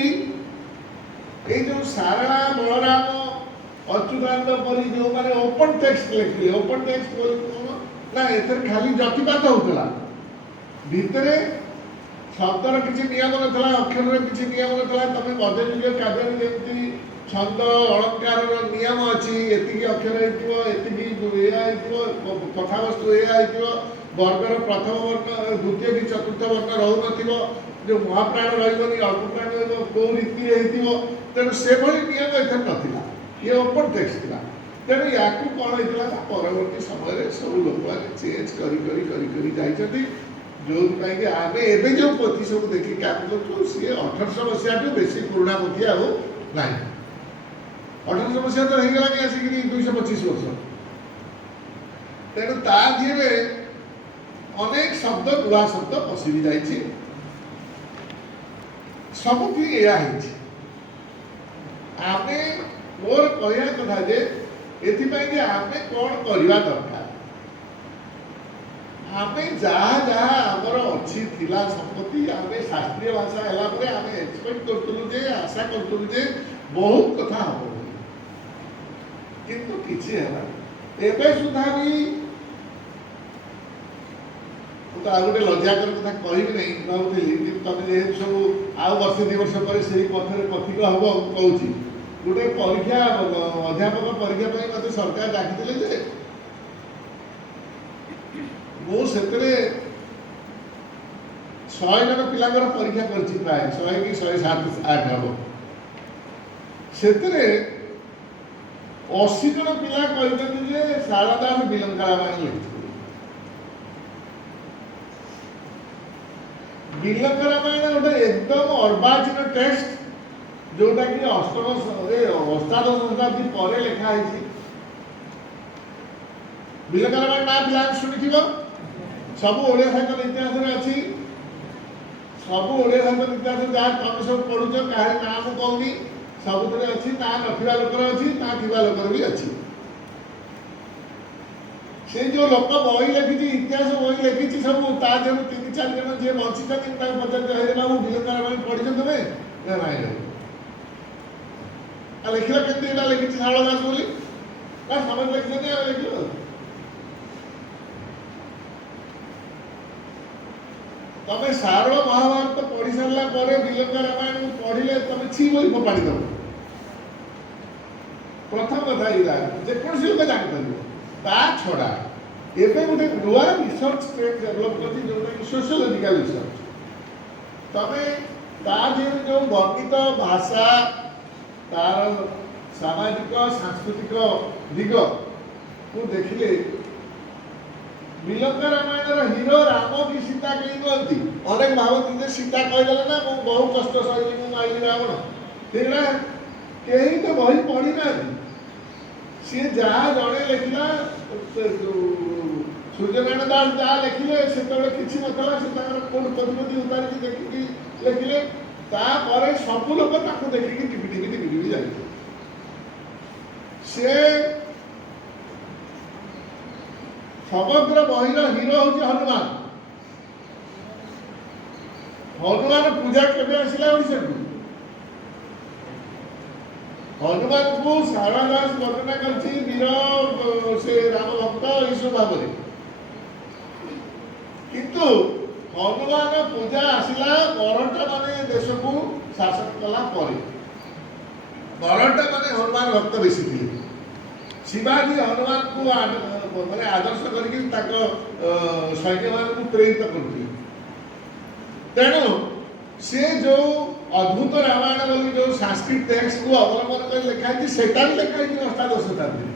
ये जो सारणा बलराम अच्युतानंद परी जो मैंने ओपन टेक्स्ट लिखिले ओपन टेक्स्ट कौन ना एथर खाली जतिपात होता भितर शब्दर किसी नियम ना अक्षर किसी नियम ना तुम मध्ययुगीय काव्य जमी छंद अलंकार नियम अच्छी एति अक्षर हो कथावस्तु हो वर्गर प्रथम वर्ण द्वितीय कि चतुर्थ वर्ण रोन जो महाप्राण रही अल्पप्राण कौ रीति तेणु से नियम एथर ना ये ओपन टेक्स्ट था तेणु या कौन होता परवर्ती समय सब लोक मैंने चेंज कर जो आम एवं जो पोथी सब देखिए काम कर सी 1800 मसीहा बेसी पुराणा पोथी आ ना 1800 मसीहा तो होगा आसिक 225 वर्ष तेणु ता दिए अनेक शब्द नुआ शब्द पशि भी जाइए सबुठी या आम मोर कहया कथा जे एथिपाई आम कौन करवा दरकार आम जहाँ जहाँ आमर अच्छी थिला संपत्ति आम शास्त्रीय भाषा है आम एक्सपेक्ट करूँ आशा करूँ बहुत कथा हम किंतु किसी है सुधा भी तो आ गए लज्जाकर कथा कहबी नहीं भावुली कि तुम जेहतु सब आउ वर्ष 2 वर्ष पर से पथर पथिक हम कहूँ गोटे परीक्षा अध्यापक परीक्षा मत सरकार डाकिले मुझे 100 जन पिलांकर परीक्षा करछि प्राय 100 कि 107-8 हम से 80 जन पिला कहते शारदा दास बिलंका रामायण लिखिଥିଲେ बिलंका रामायण गोटे एकदम अर्वाचीन टेक्स्ट जोटा कि अष्टादश शताब्दी पर लिखाई बिलंका रामायण ना पिला शुणी सब ओडिया साहित्य इतिहास अच्छी सब ओडिया साहित्य इतिहास जहाँ तुम सब पढ़ुच कहार ना मुझे कहूनी सब अच्छी ना नथिबा लोकर अच्छी ना थिबा लोकर भी अच्छी से जो लोक बही लिखी इतिहास बही लिखी सब ता देहु 3-4 जन जी बंची पचार बाबू बिलंका रामायण पढ़ी तुम्हें ना लिखल के लिखी शारदा दास बोली ना समझ लिखी लिखल तुम सारल महाभारत पढ़ी सारा बिलंका रामायण पढ़ले तुम छी बोली फोपाड़ी दब प्रथम कथा ये जेकोसी लोक जापर ता छड़ा एवं गोटे नुआ रिसर्च डेभलप कर जोटा कि सोशियोलॉजिकल रिसर्च तुम ता जो वर्णित भाषा तार सामाजिक सांस्कृतिक दिग को देखिले बिलंका रामायण हीरो राम की सीता कहीं कहती अनेक भावती सीता कहीदे ना मुझे बहु कष्ट सही मुझे आईली रावण तेरा कहीं तो बही पढ़ी ना सी जहाँ जड़े लिखला सूर्यनारायण दास जहाँ लिखिले से किसी नथला से कौन प्रतिनिधि उतारिकी देखिकी लिखिले तापर सब लोग देखिकी टिपी जाए से समग्र बहिर हीरो हूँ हनुमान हनुमान पूजा केवे आसला ओडिशा को हनुमान को शारदा दास वर्णना करछि वीर से राम भक्त यीशु भाव किंतु हनुमान पूजा आसला मराठा माने देश को शासन कला मराठा माने हनुमान भक्त बेसी थे शिवाजी हनुमान को माने आदर्श करके सैन्य मान प्रेरित करते तेणु से जो अद्भुत रामायण बोली जो संस्कृत टेक्स्ट को अवलंबन कर लिखाई सेटा भी लिखाई अष्टादश शताब्दी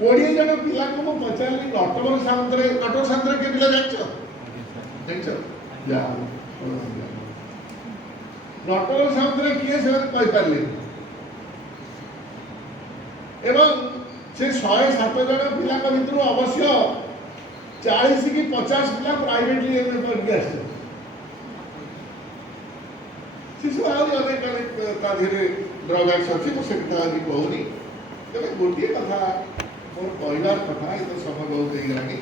कोड़े जन पिला को मु पचारली नटवर सामंतरे के पिला जानछ जा नटवर सामंतरे किए से कहि पारले एवं से 107 जन पिला भितर अवश्य 40 कि 50 पिला प्राइवेटली एमए पढ़ आस शिशु आदि अनेक ता धीरे ड्रॉबैक्स अच्छी मुझे आज कहूनी तेरे गोटे कथा मोर कहबार कथा ये तो समय बहुत ହେଇଗଲାଣି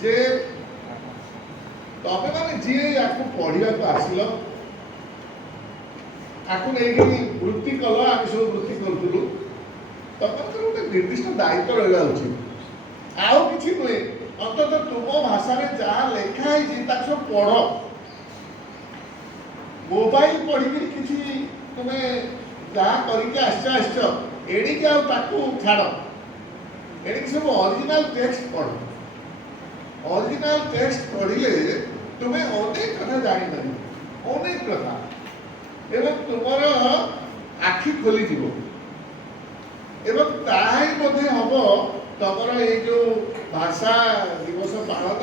जे तबे माने जी याकू पढ़िया को आसिल आकू नहीं वृत्ति कल आम सब वृत्ति करूँ तब गोटे निर्दिष्ट दायित्व रहा उचित आउ कि नुहे अंतत तुम भाषा में जहाँ लेखा है सब पढ़ मोबाइल पढ़ी किसी तुम्हें जहाँ करके एणिक छाड़ एणिक सब ओरिजिनल टेक्स्ट पढ़ ओरिजिनल टेक्स्ट पढ़िले तुम्हें अनेक कथा जापर अनेक कथा एवं तुमर आखि खोली एवं ताही बोधे हम तुमर ये जो भाषा दिवस पालन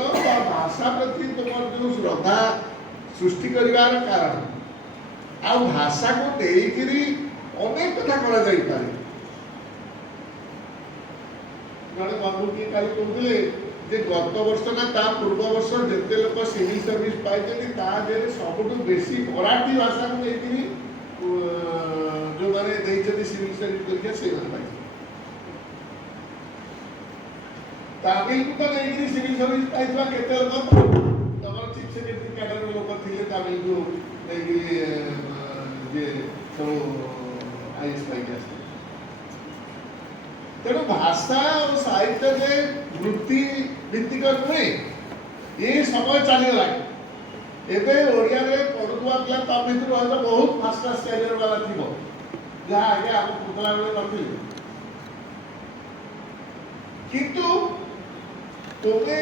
भाषा प्रति तुम जो श्रद्धा सृष्टि करिवार कारण आ भाषा को देकरी अनेक कथा करा जाई पारे जड़े बंधु की काली कहते जे गत वर्ष ना ता पूर्व वर्ष जेते लोक सिविल सर्विस पाइछन ता जेरे सबटु बेसी मराठी भाषा को देकरी जो माने देइछथि सिविल सर्विस परीक्षा से माने पाइछन तामिल को तो देकरी सिविल सर्विस पाइछवा केते लोक तमर चीफ सेक्रेटरी कैडर लोक थिले तामिल को देकरी जे सब आईएएस पाइके आसते तेणु भाषा और साहित्य के वृत्ति भित्तिक नुहे ये समय चलीगला एबे ओडिया रे पढ़ुवा पिला ता भितर हयतो बहुत मास्टर्स कैरियर वाला थिबो जहाँ आगे आप पुतला बेले नथिले किंतु तुमे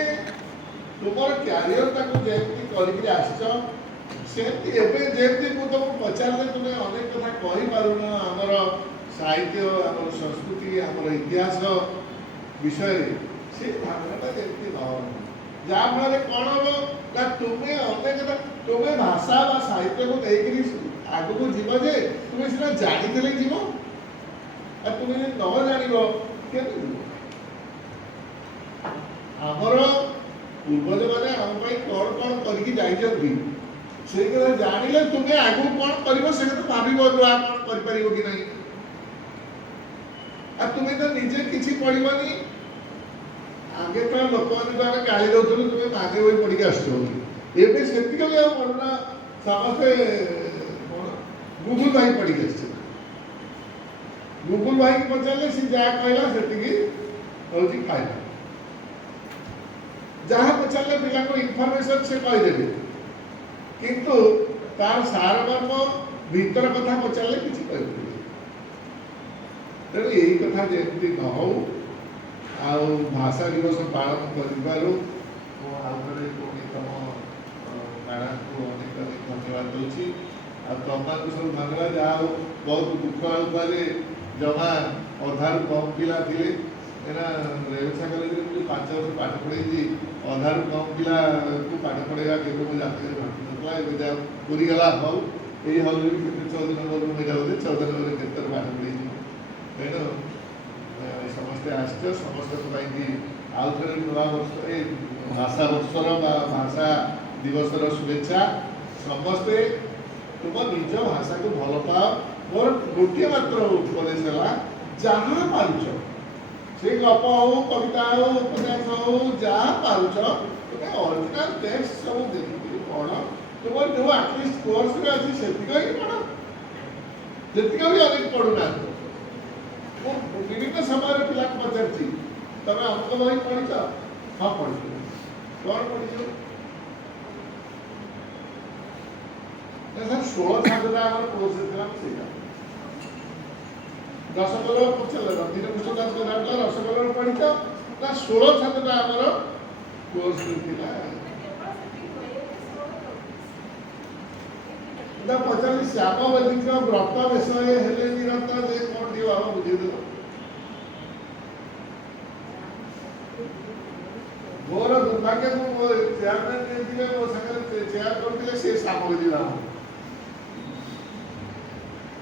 तुमर कैरियर ताको जेमति करिकि आछो सेमति एबे जेमति मु तुमको पचारले तुमे अनेक कथा कहि पारुन हमर साहित्य हमर संस्कृति हमर इतिहास विषय से भावनाटा जेमति न जा फल कौन हम ना तुम्हें अनेक तुम्हें भाषा बा साहित्य को देकरी आगु को जीव जे तुम्हें सिना जानिदेले जीव आ तुम्हें न जानिबो केते जीव हमर पूर्वज माने हम भाई कौन करके जाइछथि से कथा जानिले तुम्हें आगु कौन करिवो से तो भाबिबो जो आप कौन कर परिबो कि नहीं आ तुम्हें तो निजे किछि पढ़िबनी आगे तो लोक माने गाली दउथुलु तुम्हें मागे होई पढ़ी आसछो एबे सेति कले आ पढ़ना समस्ते गूगल भाई पढ़ी आसछे गूगल भाई को पचारले से जा कहला सेति की होची फायदा जहाँ पचारले पिला को इनफॉरमेशन से कहि देबे किंतु तार सार मर्म भीतर कथा पचारले किछि कहि तेणु यही कथा जेमती न हो भाषा दिवस पालन करू तुम मैडम को अनेक अनेक धन्यवाद दूसरी तुम सब धन्यवाद जहाँ बहुत दुख अनुपाले जमा अधार कम पिला थे रेवेन्सा कॉलेज में 5 वर्ष पाठ पढ़े अधार कम पिला को पाठ पढ़ेगा केवल मुझे जाते भाषा पूरी गला हल ये हल भी 14 नंबर मेरा बोले 14 नंबर केतर पाठ पढ़े तेणु समस्ते आश्चर्य समस्त आउ थे नुआ वर्ष भाषा वर्षर भाषा दिवसर शुभेच्छा समस्ते तुम निज भाषा को भल पाओ मोर गोटे मात्र उपदेश है जहाँ पार्छ से गप हो कविता हो उपन्यास हो जहाँ पार्छ तुम्हें ओरिजिनल टेक्स्ट सब देखिए पढ़ तुम जो आटलिस्ट कोर्स में अच्छी से पढ़ जी अनेक पढ़ुना विभिन्न समय पिला पचार तुम अंक बही पढ़ हाँ पढ़ कौन पढ़ सर 16 छात्र कोर्स से 10 कलर पचार रंजीत कृष्ण दास को रसगोल्ला पढ़ ना 16 छात्र कोर्स पचार श्याम वेदिक व्रत विषय हेले निरंतर जे कौन टी बुझेद मोर दुर्भाग्य को चेयरमैन जे मो संगे चेयर करथिले से सामग्री राम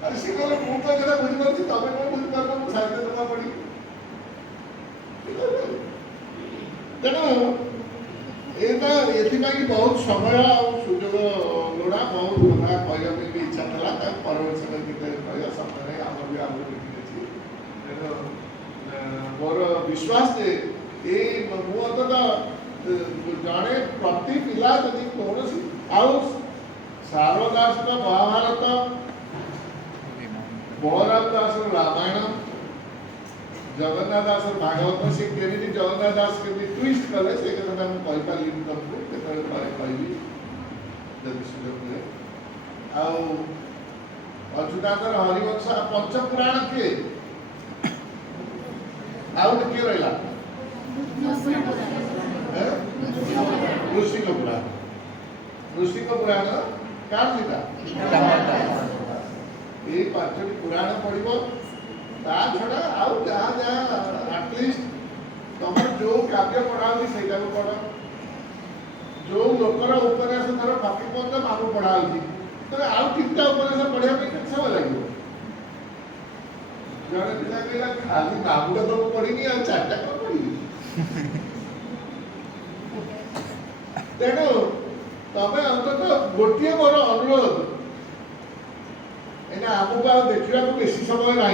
अरे से कहले मु तो कथा बुझि परछि तबे को बुझि परबो मु साहित्य दवा पड़ी तेणु एटा एथिपाई बहुत समय और सुजोग लोड़ा बहुत कथा कहया पे इच्छा थला त परवर्ती समय के कहया समय हमर भी आगु देखि छी तेणु मोर विश्वास जे ए मु तो जड़े प्रति पिला यदि कौन आउ सारदास महाभारत बलराम दास रामायण जगन्नाथ दास भागवत से केमी जगन्नाथ दास के ट्विस्ट कले से कथा हम कहि पाली तुमको केतरे कहबी जदि सुযোগ मिले आउ अच्युतानंद हरिवंश पंचपुराण के आउ के रहला ऋषिक पुराण कार लिखा ये पांचटी पुराण पढ़िबो ता छड़ा आउ जहाँ जहाँ एटलिस्ट तुम जो काव्य पढ़ाऊँगी सेटा को पढ़ जो लोकर उपन्यास धर बाकी पद मामू पढ़ाऊँगी तो आउ तीनटा उपन्यास पढ़िया केते समय लगे जड़े पिला कहला खाली मामूटा तो पढ़ी आ चारटा कौन पढ़ी तेणु तमें अंतत गोटे मोर अनुरोध एना आमको आ देखा बेसी समय ना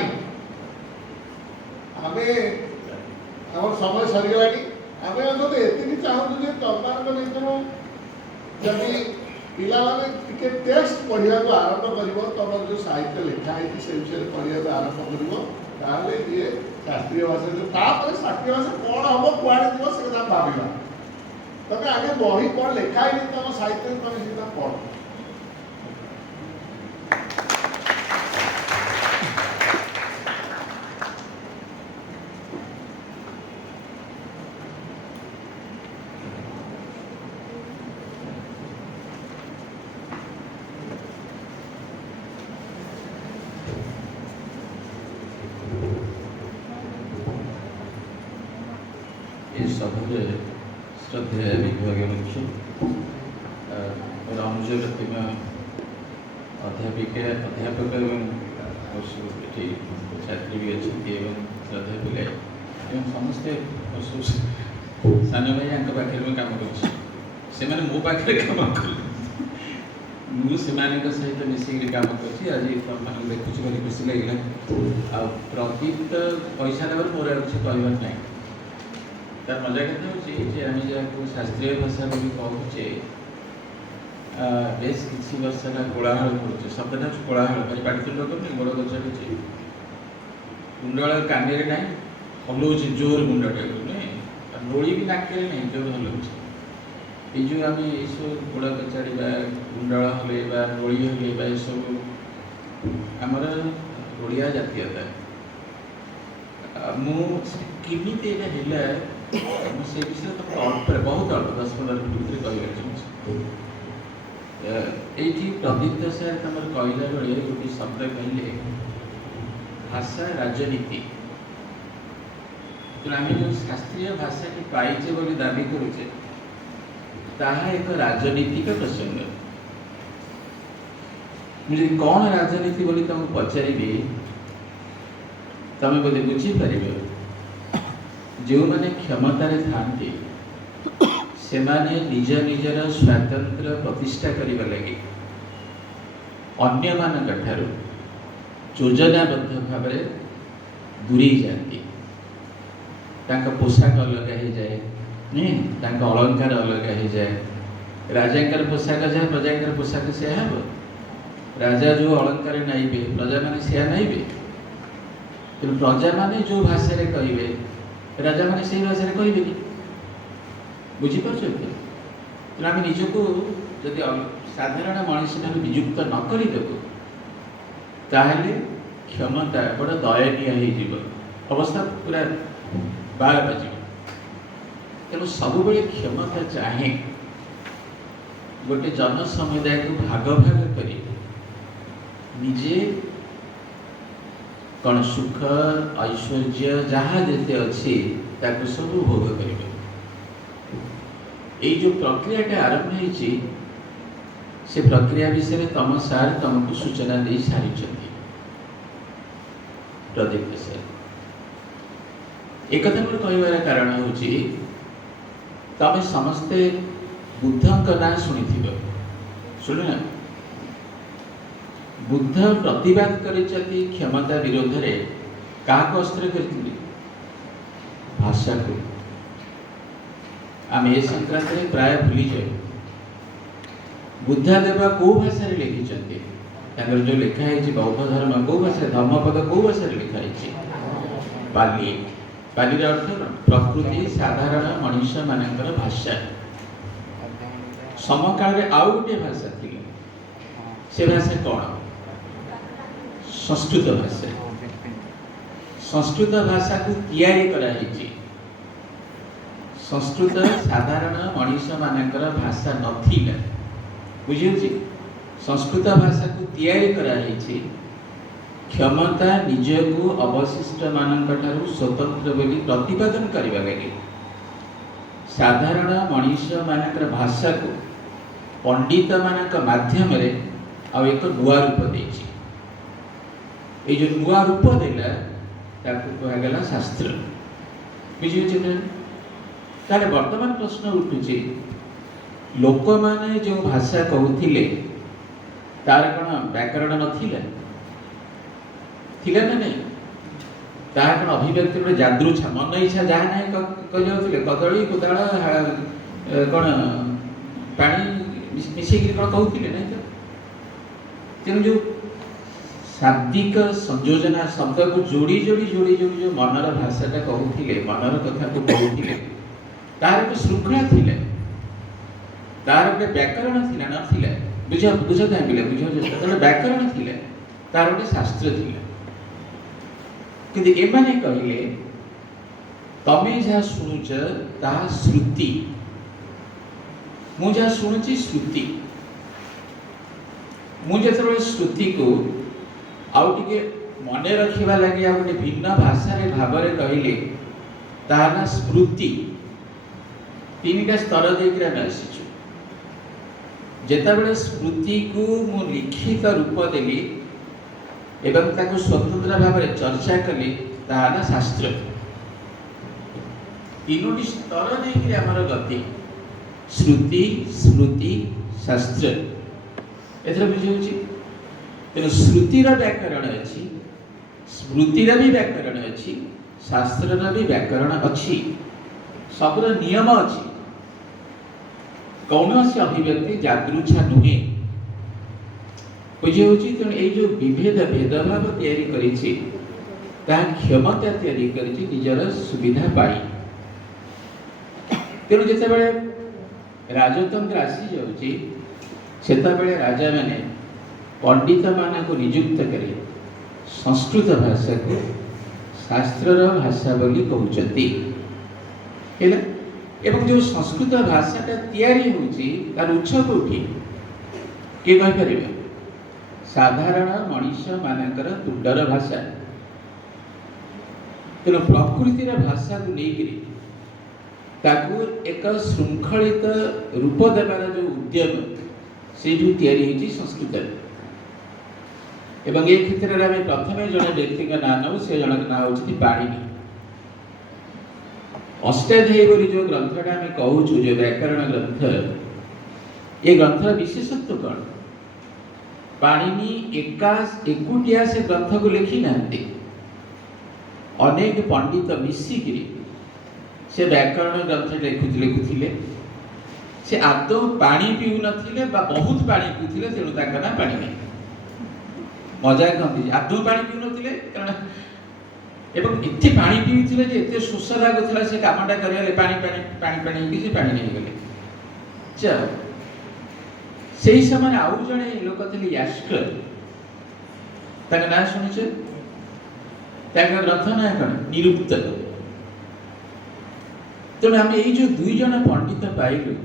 आम समय सरीगला आम अंतत ये चाहूँ जे तुम भर जदि पिला टे टेक्स्ट पढ़ा आरंभ कर तुम जो साहित्य लिखाई से विषय पढ़ा आरंभ कर ये शास्त्रीय भाषा शास्त्रीय भाषा कौन हम कुआड़े जीव से कथा भाविला तमें आगे बही कौन लिखाई तुम साहित्य तुम सीधा पढ़ सभा श्रद्धेय विभागीय मुख्य अनुज प्रतिमा अध्यापक ये छात्री भी अच्छा श्रद्धेय पिले समस्ते सान भाई पाखे मुझे कम कर मो पाखे कम कर सहित मिसिक कम कर देखुची भाई खुशी लगे आ प्रदीप पैसा देवर मोर किसी कहबार ना तार मजा कथा होची आम जहाँ शास्त्रीय भाषा भी कहूचे बेस किसी वर्ष है कोलाहल कर शब्दटा हूँ कोलाहल खाली पाटितुंड करनी गोड़ गचाड़ी कुंडल कानी ना हलाऊँ जोर मुंडटे नुहे नोड़ी भी नाक ना जोर हलाऊँ ये जो आम सब गोड़ कचाड़ी कुंडल हलैबा नोड़ी हलैबा ये सब आमर ओडिया जातीयता मुझे है से विषय तो अल्प बहुत अल्प 10-15 मिनट भितर कहते प्रदीप सार तुम कहला बेले गोटे शब्द कहले भाषा राजनीति आम जो शास्त्रीय भाषा की पाइचे बोली दाबी करुचे ताहा एक राजनीतिक प्रसंग मुझे कौन राजनीति बोली तुमको पचारि तमें बोधे बुझीपर जो मैंने क्षमतार थांती से माने निज निजर स्वातंत्र प्रतिष्ठा करने लगे अन्य मान योजनाबद्ध भाव दूरी जाती पोशाक अलग हो जाए नहीं अलंकार अलग हो जाए राजा पोशाक जहाँ प्रजा पोशाक से हम राजा जो अलंकार नाइबे प्रजा मैंने से नाइबे कि प्रजा मैंने जो भाषा कहे राजा मैंने से भाषा कहे बुझीपार तो आम निजक जदि साधारण मनीष निजुक्त न करदेबू ताहले क्षमता बड़ा दयनीय हो अवस्था पूरा बाल बाज तेणु सब क्षमता चाहे गोटे जन समुदाय को भाग भाग कर निजे कौन सुख ऐश्वर्य जहाँ जिते अच्छी सब भोग करेंगे ये जो प्रक्रिया आरंभ होती से प्रक्रिया विषय तुम सार तुमको सूचना दे सारी प्रदीप सर एक मोर कहबार कारण हूँ तुम समस्ते बुद्ध ना शुणी शुणुना बुद्ध प्रतिवाद कर क्षमता विरोध में क्या अस्त्र कर भाषा को आम ए संक्रांत में प्राय भूली जाए बुद्धदेव कौ भाषा लिखिं जो लिखाई बौद्ध धर्म कौ भाषा धर्मपद कौ भाषा लिखाई पाली पाली अर्थ प्रकृति साधारण मनुष्य मानकर भाषा समकाल में आउ गोटे भाषा थी से भाषा कौन संस्कृत भाषा संस्कृत भाषा को तैयारी कराई संस्कृत साधारण मनुष्य मानकर भाषा नथिला बुझे संस्कृत भाषा को तैयारी कराई क्षमता निज को अवशिष्ट मानक स्वतंत्र बोली प्रतिपादन करने लगे साधारण मनुष्य मानकर भाषा को पंडित मानक माध्यम एक नुआ रूप देछि ये जो नुआ रूप देला ताको कहगला शास्त्र बुझे ताले वर्तमान प्रश्न उठुचे लोक माने जो भाषा कहूथिले तार कण व्याकरण नथिला थिला ना नहीं तार कण अभिव्यक्ति गोटे जादृच्छा मन इच्छा जहाँ ना कह जाउथिले कदली कोदाଳ कण पानी मिसेकी कण कहूथिले नहीं तो तेणु जो शाब्दिक संयोजना शब्द को जोड़ी जोड़ी जोड़ी जोड़ी जो मनर भाषाटा कहूथिले मनर कथा को कहूथिले तार एक श्रृंखला थिले तार एक व्याकरण थिला नथिला बुझ बुझ काहे बिले बुझ जे व्याकरण थिले तार एक शास्त्र थिला किंतु एमाने कहिले तमे जहाँ शुणुच ताहा श्रुति मु जहाँ शुणुची श्रुति मु जेतबे श्रुति को आउ टिके मने रखिबा लागि आ गोटे भिन्न भाषा रे भाबरे कहिले ताहा ना स्मृति तीनटा स्तर देकर आम आसीचु जेतेबेले स्मृति को मु लिखित रूप देली एवं ताको स्वतंत्र भाव में चर्चा कली ताहा ना शास्त्र तीनोटी स्तर देकर आमर गति श्रुति स्मृति शास्त्र एथर बुझे तेणु श्रुतिर व्याकरण अच्छी स्मृतिर भी व्याकरण अच्छी शास्त्रर भी व्याकरण अच्छी सबुर नियम अच्छी कौन से अभिव्यक्ति जादृच्छा नुहे बुझे तेणु ये जो विभेद भेदभाव तैयारी करिछि ताहा क्षमता तैयारी करिछि निजर सुविधा पाई तेणु जेतेबेले राजतंत्र आसी जाउछि सेतेबेले राजा माने पंडित मान को नियुक्त करे संस्कृत भाषा को शास्त्रर भाषा बोली कहउछंती हेला एवं जो संस्कृत भाषाटा तैयारी होउछि तार उच्च कोठी के कहि परिबे साधारण मनुष्य मानकर तुंडर भाषा तेणु प्रकृतिर भाषा को लेकर ताकू एक श्रृंखलित रूप देवार जो उद्यम से तैयारी संस्कृत एवं ये क्षेत्र में आम प्रथम जड़े व्यक्ति का नाम नौ से जन ना हूँ पाणिनि अष्टाध्यायी बोली जो ग्रंथटा आम कहूँ जो व्याकरण ग्रंथ ये ग्रंथ विशेषत्व कौन पाणिनि एकुटिया से ग्रंथ को लिखि ना अनेक पंडित मिसिकी से व्याकरण ग्रंथ लिखुले से आदौ पानी पीऊ नथिले बा बहुत पानी पीउथिले तेणु ताका ना पाणिनि मजाक कहती आदौ पानी पीऊ नथिले कारण एवं एते पानी पीउथिले जे एते शोष लागुथिला से कामटा करियाले पानी पानी पानी पानी कि से पानी नहीं गले च सेही समय आउ जणे लोक थिले यास्कर ताका ना सुनिछे ताका ग्रंथ ना कण निरुक्त तेणु आम ये जो दुई जन पंडित पाइलु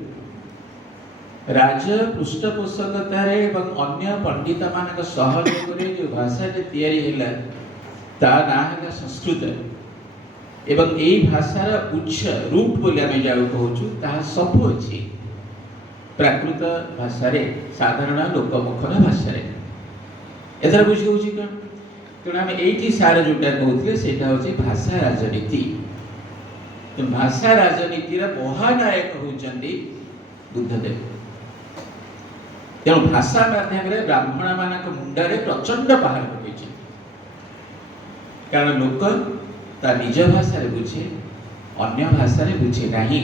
राज पृष्ठपोषकतार एवं अन्य पंडित मान सहयोग जो भाषा तैयारी है ता ना है संस्कृत एवं यही भाषार उच्च रूट बोली आम जहाँ कहूँ ताहा सब अच्छी प्राकृत भाषा साधारण लोकमुखर भाषा एथर बुझी हूँ कौन तेणु आम ये सार जोटा कहते से भाषा राजनीति। तो भाषा राजनीतिर महानायक होती बुद्धदेव। तेणु भाषा माध्यम ब्राह्मण मान मुंडे प्रचंड पहाड़ पकड़ कारण लोक ता निज भाषा बुझे अन्य भाषा बुझे नहीं।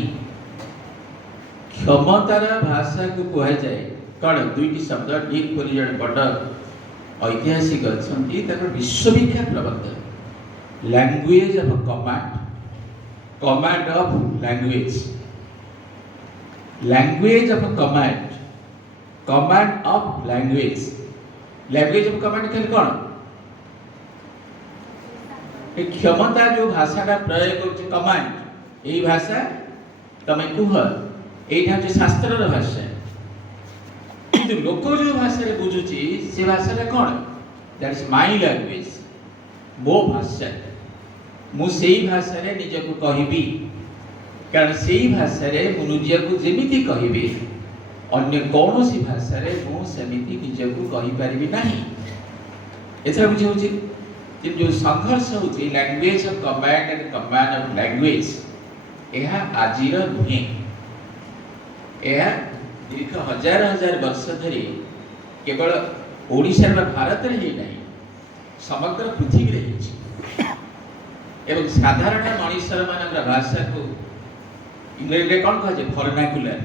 क्षमतार भाषा को कह जाए कौन दुईटी शब्द ठीक बोली जड़े बड़ ऐतिहासिक अच्छा विश्वविख्यात प्रबंध language of command command of language language of command command of language language of command कल कौन क्षमता जो भाषा का प्रयोग कर कमांड यही भाषा तमें कह यही हूँ शास्त्र भाषा किंतु लोक जो भाषा बुझुची से भाषा कौन दैट इज माय लैंग्वेज मो भाषा मुझे भाषा निजक कहबी कारण से भाषा निजक जमी कहबी अन्य कौन सी भाषा मुझे निजक कहीपरि ना एथर बुझे जो संघर्ष होती language of command and command of language यह आजिर नुहे यह दीर्घ हजार हजार वर्ष धरी केवल ओडिशा भारत में ही नहीं समग्र पृथ्वी एवं साधारण मनुष्य मान भाषा को इंग्लैंड कौन कहे वर्नाकुलर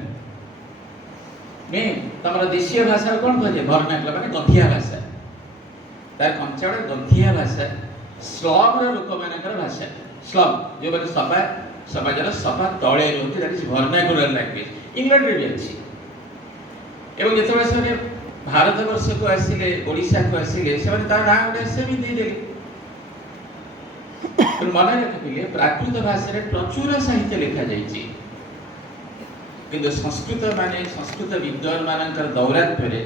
में तुम देशीय भाषा कौन कहे वर्नाकुलर माने गंधिया भाषा तार कंचड़ गंधिया भाषा स्लम लोक मान भाषा स्लम जो मैंने सभा समाजर सभा तले रोते that is vernacular language England रे भी अच्छी एवं जिते से भारत वर्ष को आसिले ओडिशा को आसिले से तार ना गोटे से भी दे देले मन रखिए प्राकृत भाषा प्रचुर साहित्य लिखा जाइए किंतु संस्कृत माने संस्कृत विद्वान मानकर दौरात्म्य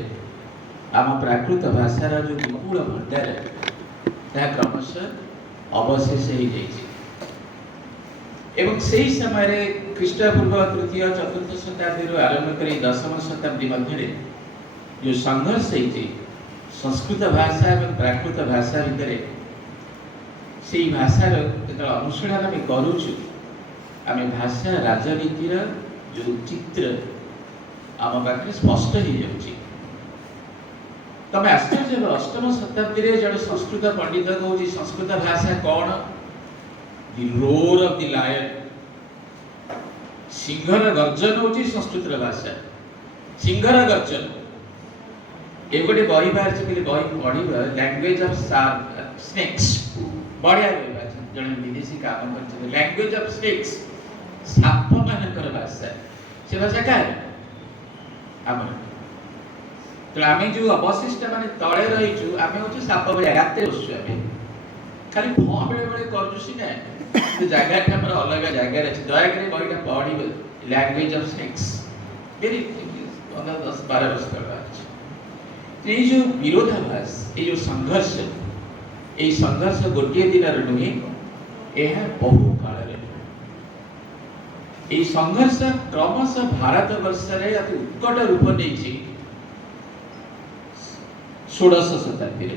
आम प्राकृत भाषार जो विपुल भंडार ताहा क्रमशः अवशेष हो जाइए एवं सही समय ख्रीष्टपूर्व तृतीय चतुर्थ शताब्दी आरंभ कर दशम शताब्दी मध्य जो संघर्ष होती संस्कृत भाषा और प्राकृत भाषा भितर से भाषार जो अनुशीलन आम करुचु आम भाषा राजनीतिर जो चित्र आम पाखे स्पष्ट हो जाऊँगी तमें आश्चर्य अष्टम शताब्दी में जड़े संस्कृत पंडित कहूँ संस्कृत भाषा कौन The roar of the lion सिंहर गर्जन होची संस्कृत भाषा सिंहर गर्जन ए गोटे बही बाहर से बही पढ़िबा लैंग्वेज ऑफ स्नेक्स बढ़िया बही जन विदेशी काम कर लैंग्वेज ऑफ स्नेक्स साप मानकर भाषा से भाषा का आम तो आम जो अवशिष्ट माने तले रहीचु आम हूँ साप भाई रात बसु आम खाली फँ बेले बेले करूँ सीना जगह हमर अलग जगह अच्छे दयाकोरी बहीटा पढ़े लैंग्वेज ऑफ स्नेक्स वेरी 10-12 वर्ष कर ये जो विरोधाभास ये जो संघर्ष ये संघर्ष गोटे दिन नुहे यह बहु काल ये संघर्ष क्रमशः भारत वर्ष अति उत्कट रूप नहीं 16 शताब्दी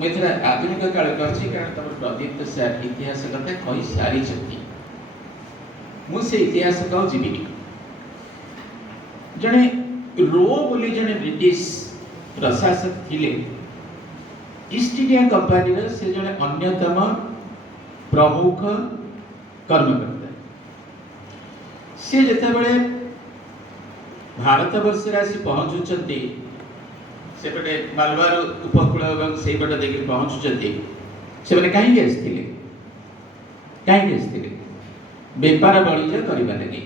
मुझे आधुनिक काल कही कारण तुम प्रदीप्त सर इतिहास कथा कही सारी मुझे इतिहास कह जीविनी जड़े रो बोली जड़े ब्रिटिश प्रशासक थिले ईस्ट इंडिया कंपानी से जड़े अन्यतम प्रमुख कर्मकर्ता से जितेबाला भारत वर्ष आसी पहुँचुंट सेपटे मालवार उपकूल और से पट देखिए पहुँचुंट से कहीं आसते बेपार वाणिज्य करने लगे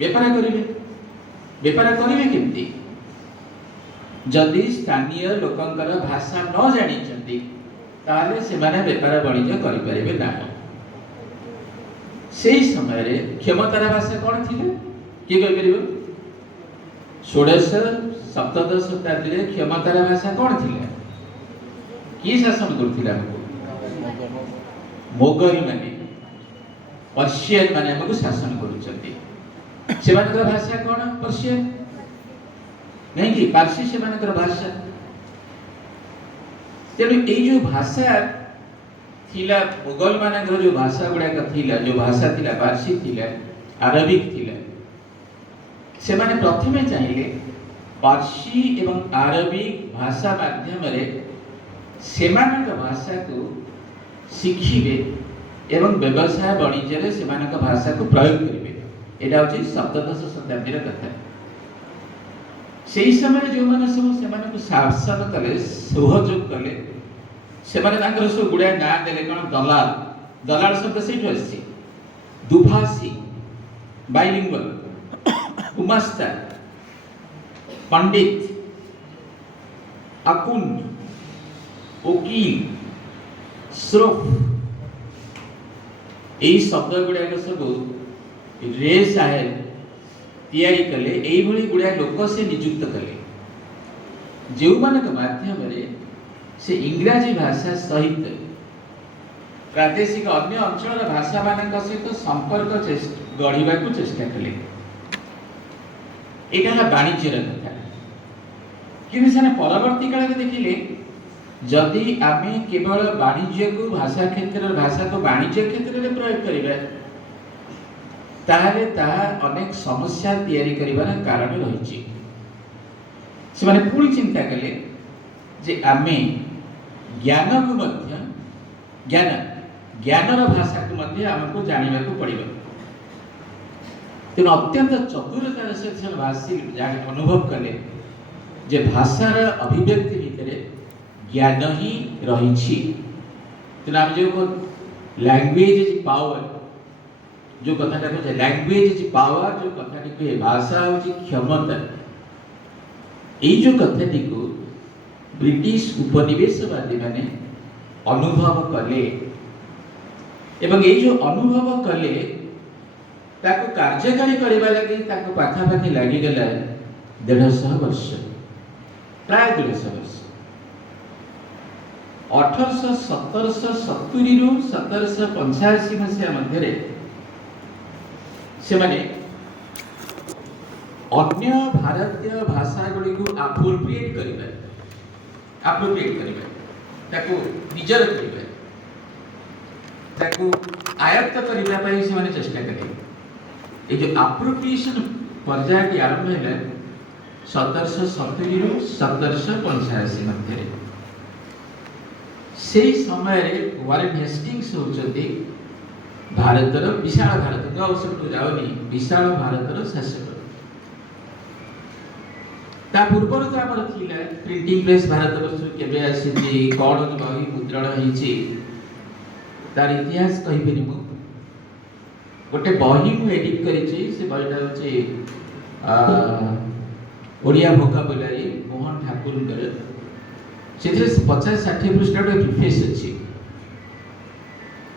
बेपार करेंगे केमती जदि स्थानीय लोकंकर भाषा न जानी ताले से बेपार वाणिज्य करें ना से समय क्षमतार भाषा कौन थी किए कहीपर 16-17 शताब्दी में क्षमतार भाषा कौन थी किए शासन करथिला मोगल माने पर्शियन माने हमको शासन करूछंती सेमानकर भाषा कोन पर्शियन नहीं कि पारसी सेमानकर भाषा तेणु ये जो भाषा थिला मुगल मानकर जो भाषा गुड़ा का थिला जो भाषा थिला पारसी थिला अरबिक थिला से माने प्रथमे चाहिए पारसी एवं अरबिक भाषा माध्यम रे सेमानक भाषा को शिखिबे एवं व्यवसाय वाणिज्य रे सेमानक भाषा को प्रयोग करिवे एटा होची 17 शताब्दी रे कथा सेही समय जो माने सब सेमानक शासन कले सहयोग कले सेमाने तांकर सब गुडा ना देले कोन दलाल दलाल शब्द सेठो आसी दुभाषी बाइलिंगुअल उमास्ता पंडित अकुन वकील श्रोफ यही शब्द गुड़ाक सब रे साहेब तैयारी कले यही भली गुड़ा लोक से नियुक्त कले जो मानक माध्यम रे से इंग्राजी भाषा सहित प्रादेशिक अन्य अंचल भाषा मानक सहित संपर्क गढ़ा को चेष्टा कले यहाँ वाणिज्यर कथा कि परवर्ती काल में देखिले जदि आमे केवल वाणिज्य को भाषा क्षेत्र भाषा को वाणिज्य क्षेत्र में प्रयोग करिबा ताहले ताहा अनेक समस्या तैयारी करिबार कारण रहिछि से माने पूरी चिंता कले जे आमे ज्ञान को मध्य ज्ञानर भाषा को मध्य हमको जानिबा को पड़िबा तेणु अत्यंत चतुरतार से भाषी अनुभव कले जे भाषार अभिव्यक्ति भितर ज्ञान ही रही तेना जो लैंग्वेज इज पावर जो कथाटा कहे लैंग्वेज इज पावर जो कथाटी कहे भाषा होची क्षमता ये जो कथाटी को ब्रिटिश उपनिवेशवादी माने अनुभव कले एवं ये जो अनुभव कले ताको कार्यकारी करबा लागि ताको पाखापाखि लागि गेला 150 वर्ष प्राय 150 वर्ष 1770 रु 1785 मसीहा मध्य से माने अन्य भारतीय भाषा गुडी को अप्रोप्रिएट करिबा ताको निजर करिबा ताको आयत्त करिबा पई से माने चेष्टा करिबा ये जो अप्रोप्रिएशन पर्याय आरंभ है 1770 रु 1785 मध्य से समय वारेन हेस्टिंग्स होचते भारतर विशाल भारत को अवसर तो जाओनी विशाल भारतर शासक ता पूर्व तो हमर थिला प्रिंटिंग प्रेस भारत वर्ष केबे आसी कोन बही मुद्रण हिची तार इतिहास कहि परिमु गोटे बही मु एडिट करिछि से बहीटा होचे ओडिया वोकाबुलरी मोहन ठाकुर कर सेथरे 50-60 पृष्ठ प्रिफेस अछि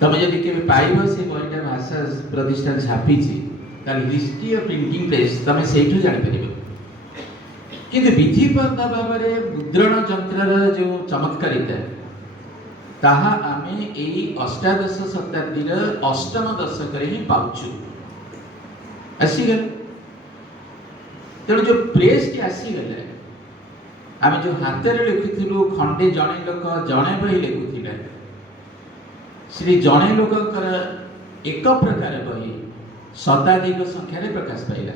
तमे जदि केबे पाइबो से बहीटा भाषा प्रतिष्ठान छापिछि तार हिस्ट्री ऑफ प्रिंटिंग प्रेस तमे सेठु जानि परिबो किंतु विधिबद्ध भाबरे मुद्रण यंत्रर जो चमत्कारिता ताहा आमे एई अष्टादश शताब्दीर अष्टम दशक रे ही पाउछु आसीगल तेणु जो प्रेस के आसीगले आमे जो हाथ रे लिखिथिलु खंडे जणे लोक जणे बही लिखुथिले श्री जणे लोककर एक प्रकार बही शताधिक संख्या रे प्रकाश पाइला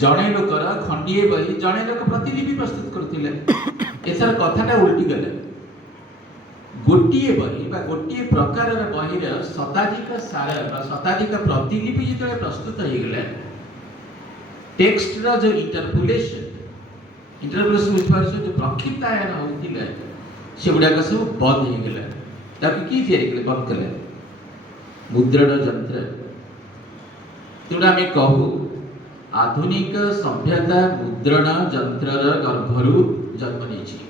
जणे लोकर खंडीए बही जणे लोक प्रतिलिपि प्रस्तुत करथिले एसर कथाटा उल्टी गले गोटिए बही बा गोटिए प्रकारर बहीर शताधिक सार बा शताधिक प्रतिलिपि जिते प्रस्तुत हो गले टेक्स्ट रा जो इंटरपोलेशन बुझपार जो प्रक्षिप्तायन होतिले से गुडा का सब बंद हो गले ताकि की तैयारी कले बंद कले मुद्रण यंत्र तेणु आम कहू आधुनिक सभ्यता मुद्रण यंत्रर गर्भरू जन्म नहीं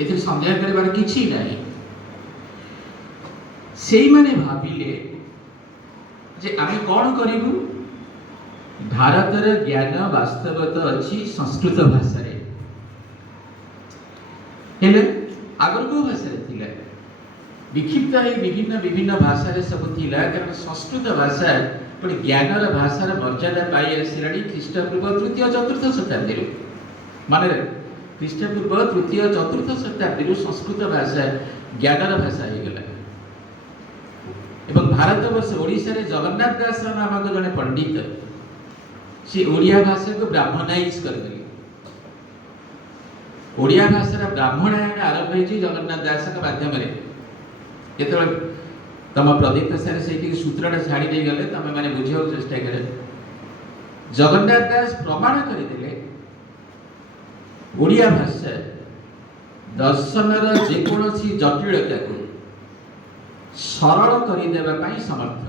एथि संदेह करिबार किछि नाही सेई माने भाबिले जे आमे कोन करिबु भारतर ज्ञान वास्तवत अछि संस्कृत भाषा रे हेले आगर को भाषा रे थिले विक्षिप्त है विभिन्न विभिन्न भाषा रे सब थिला कारण संस्कृत भाषा गोटे ज्ञानर भाषार मर्यादा पाई आसलाणी ख्रीष्टपूर्व तृतीय चतुर्थ शताब्दी मान ख्रीष्टपूर्व तृतीय चतुर्थ शताब्दी संस्कृत भाषा ज्ञानर भाषा हो गला एवं भारत वर्ष ओडिशा रे जगन्नाथ दास नामक जड़े पंडित से ओडिया भाषा को ब्राह्मणाइज कर देले ओडिया भाषा ब्राह्मणायन आरंभ होई जगन्नाथ दास के माध्यम रे केतल तम प्रदीप सर से सूत्रटा छाड़ी दे गले तमे माने बुझियो चेष्टा करे जगन्नाथ दास प्रमाण कर देले ओडिया भाषा दर्शनर जे कोनोसी जटिलता को सरल कर देबा पई समर्थ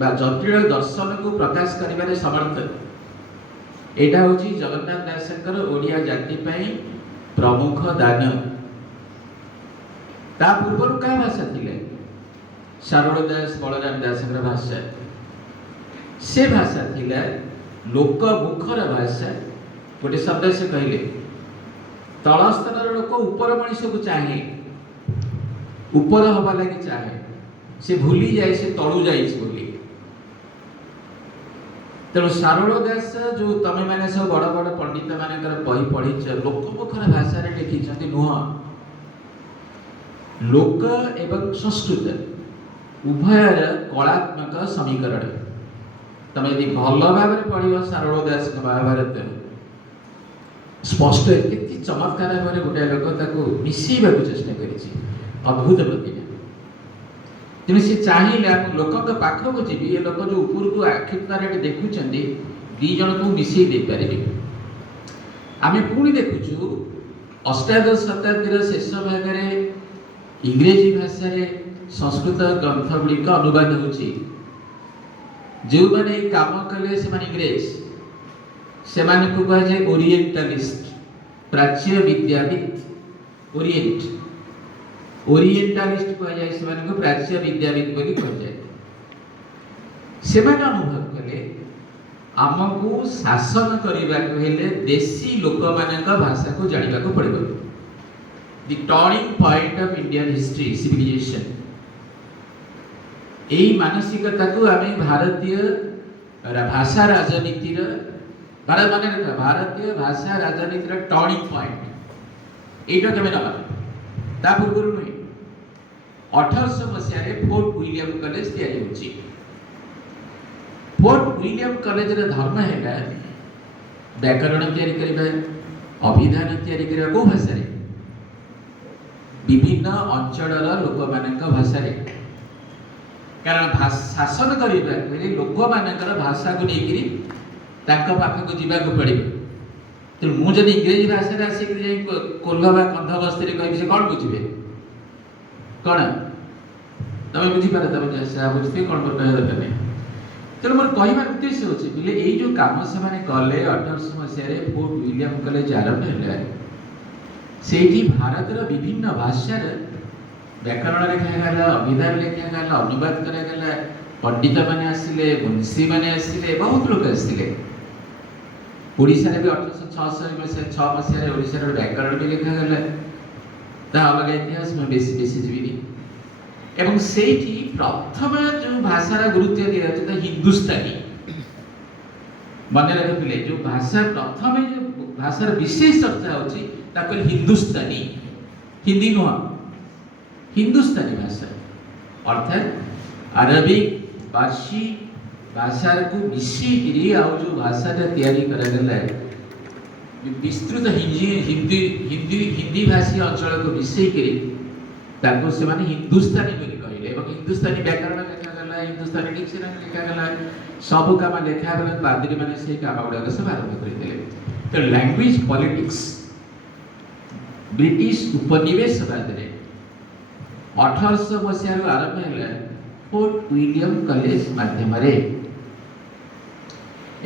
बा जटिल दर्शन को प्रकाश करिबारे समर्थ एटा होची जगन्नाथ दासकर ओडिया जाति पई प्रमुख दान ता पूर्व का भाषा थिले शारद दास बलराम दास भाषा से भाषा थिला लोक मुखर भाषा गोटे शब्द से कहले तल स्तर लोक ऊपर मनीष को चाहे ऊपर हवा लगी चाहे से भूली जाए से तलू जाए बोली तेणु शारद दास जो तमे माने सब बड़ बड़ पंडित मानकर बही पढ़ी लोक मुखर भाषा रे लिखी नुह लोक एवं संस्कृत उभयर कलात्मक समीकरण तमे यदि भल भाव पढ़िब शारद दास महाभारत स्पष्ट केते चमत्कार भाव गोटे लोक ताको मिसेबा चेष्टा करिछि अद्भुत प्रतिभा तेणु से चाहिए लोक पाखक जी ये लोक जो ऊपर को आखिर देखुं दी जन को मिसई दे पारे आम पुणी देखुचु अष्टादश शताब्दी शेष भाग इंग्रेजी भाषा रे संस्कृत ग्रंथ गुड़िक अनुवाद होची जो माने काम कले से माने इंग्रेज से माने को कह जाए ओरिएंटलिस्ट प्राच्य विद्याविद ओरिएंटलिस्ट कह जाए से माने को प्राच्य विद्याविद बोली कह जाए से माने अनुभव कले आमको शासन करबा को हेले देशी लोक मानक भाषा को जानिबा को पड़िबो the turning point of Indian history civilisation एई मानसिकता को आमे भारतीय भाषा राजनीति भारत माने भारतीय भाषा राजनीति टर्निंग पॉइंट एटा केमे नबा ता पूर्व नुई 1800 मसिया रे फोर्ट विलियम कॉलेज तैयारी होची फोर्ट विलियम कॉलेज रे धर्म हेला व्याकरण तैयारी करिबा अभिधान तैयारी करिबा को भाषा रे विभिन्न अंचलर लोक मानक भाषा रे कारण शासन करिबा पहिले लोक मानकर भाषा को नेकिरी तांका पाख को जीवा को पड़े तो मु जदी इंग्रेजी भाषा रे आसी जाई कोल्हावा कंध बस्ती रे कहि से कोन बुझिबे कोन तमे बुझी पारे तमे जैसा बुझते कोन पर कह दरकार नै तो मोर कहिबार उद्देश्य होची बिले एई जो काम से माने कले 1800 मसिया रे फोर्ट विलियम कॉलेज आरंभ हेला सेठी भारत रो विभिन्न भाषा रे व्याकरण लिखा गला अभिधान लिखा गला अनुवाद करा गला पंडित माने आसिले मुंशी माने आसिले बहुत लोग आसिले ओडिसा रे भी 1866 में से 6 मसिया रे ओडिसा रो व्याकरण भी लिखा गला ता अलग इतिहास में बेसी जीविनी एवं सेठी प्रथम जो भाषार गुरुत्व दिया जाता हिंदुस्तानी मन रखिले जो भाषा प्रथम जो भाषार विशेष चर्चा होची ताको हिंदुस्तानी हिंदी नुह हिंदुस्तानी भाषा अर्थात अरबिक फारसी भाषा को मिसी गिरी आ जो भाषाटा तैयारी करा गला विस्तृत हिंदी भाषी अंचल को मिसई करी ताको से माने हिंदुस्तानी बोली कहले एवं हिंदुस्तानी व्याकरण लिखा गला हिंदुस्तानी डिक्शनरी लिखा गला सब काम लिखा गला पादरी माने से काम गुडा सब आरंभ कर दिले तो लैंग्वेज पॉलिटिक्स ब्रिटिश उपनिवेशवाद रे 1800 मसिया रो आरंभ हैला फोर्ट विलियम कॉलेज माध्यम रे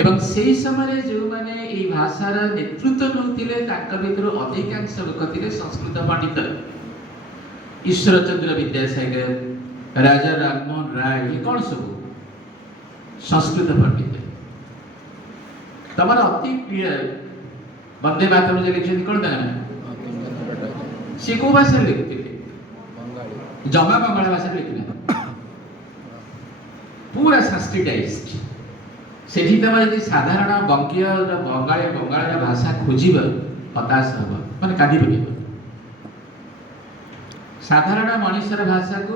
एवं सेही समय जो माने ए भाषार नेतृत्व नउतिले ताक भितर अधिकांश लोक थिले संस्कृत पंडित ईश्वर चंद्र विद्यासागर राजा राममोहन राय ये कौन सब संस्कृत पंडित तमर अति प्रिय वंदे मातरम जे लिखित कौन ता सी को भाषा लिखते जमा बंगाला भाषा लिखना पूरा संस्कृताइज्ड सेठी तम यदि साधारण बंकीय बंगाली भाषा खोजिब हताश हम माने कांदी पकेब साधारण मनुष्यर भाषा को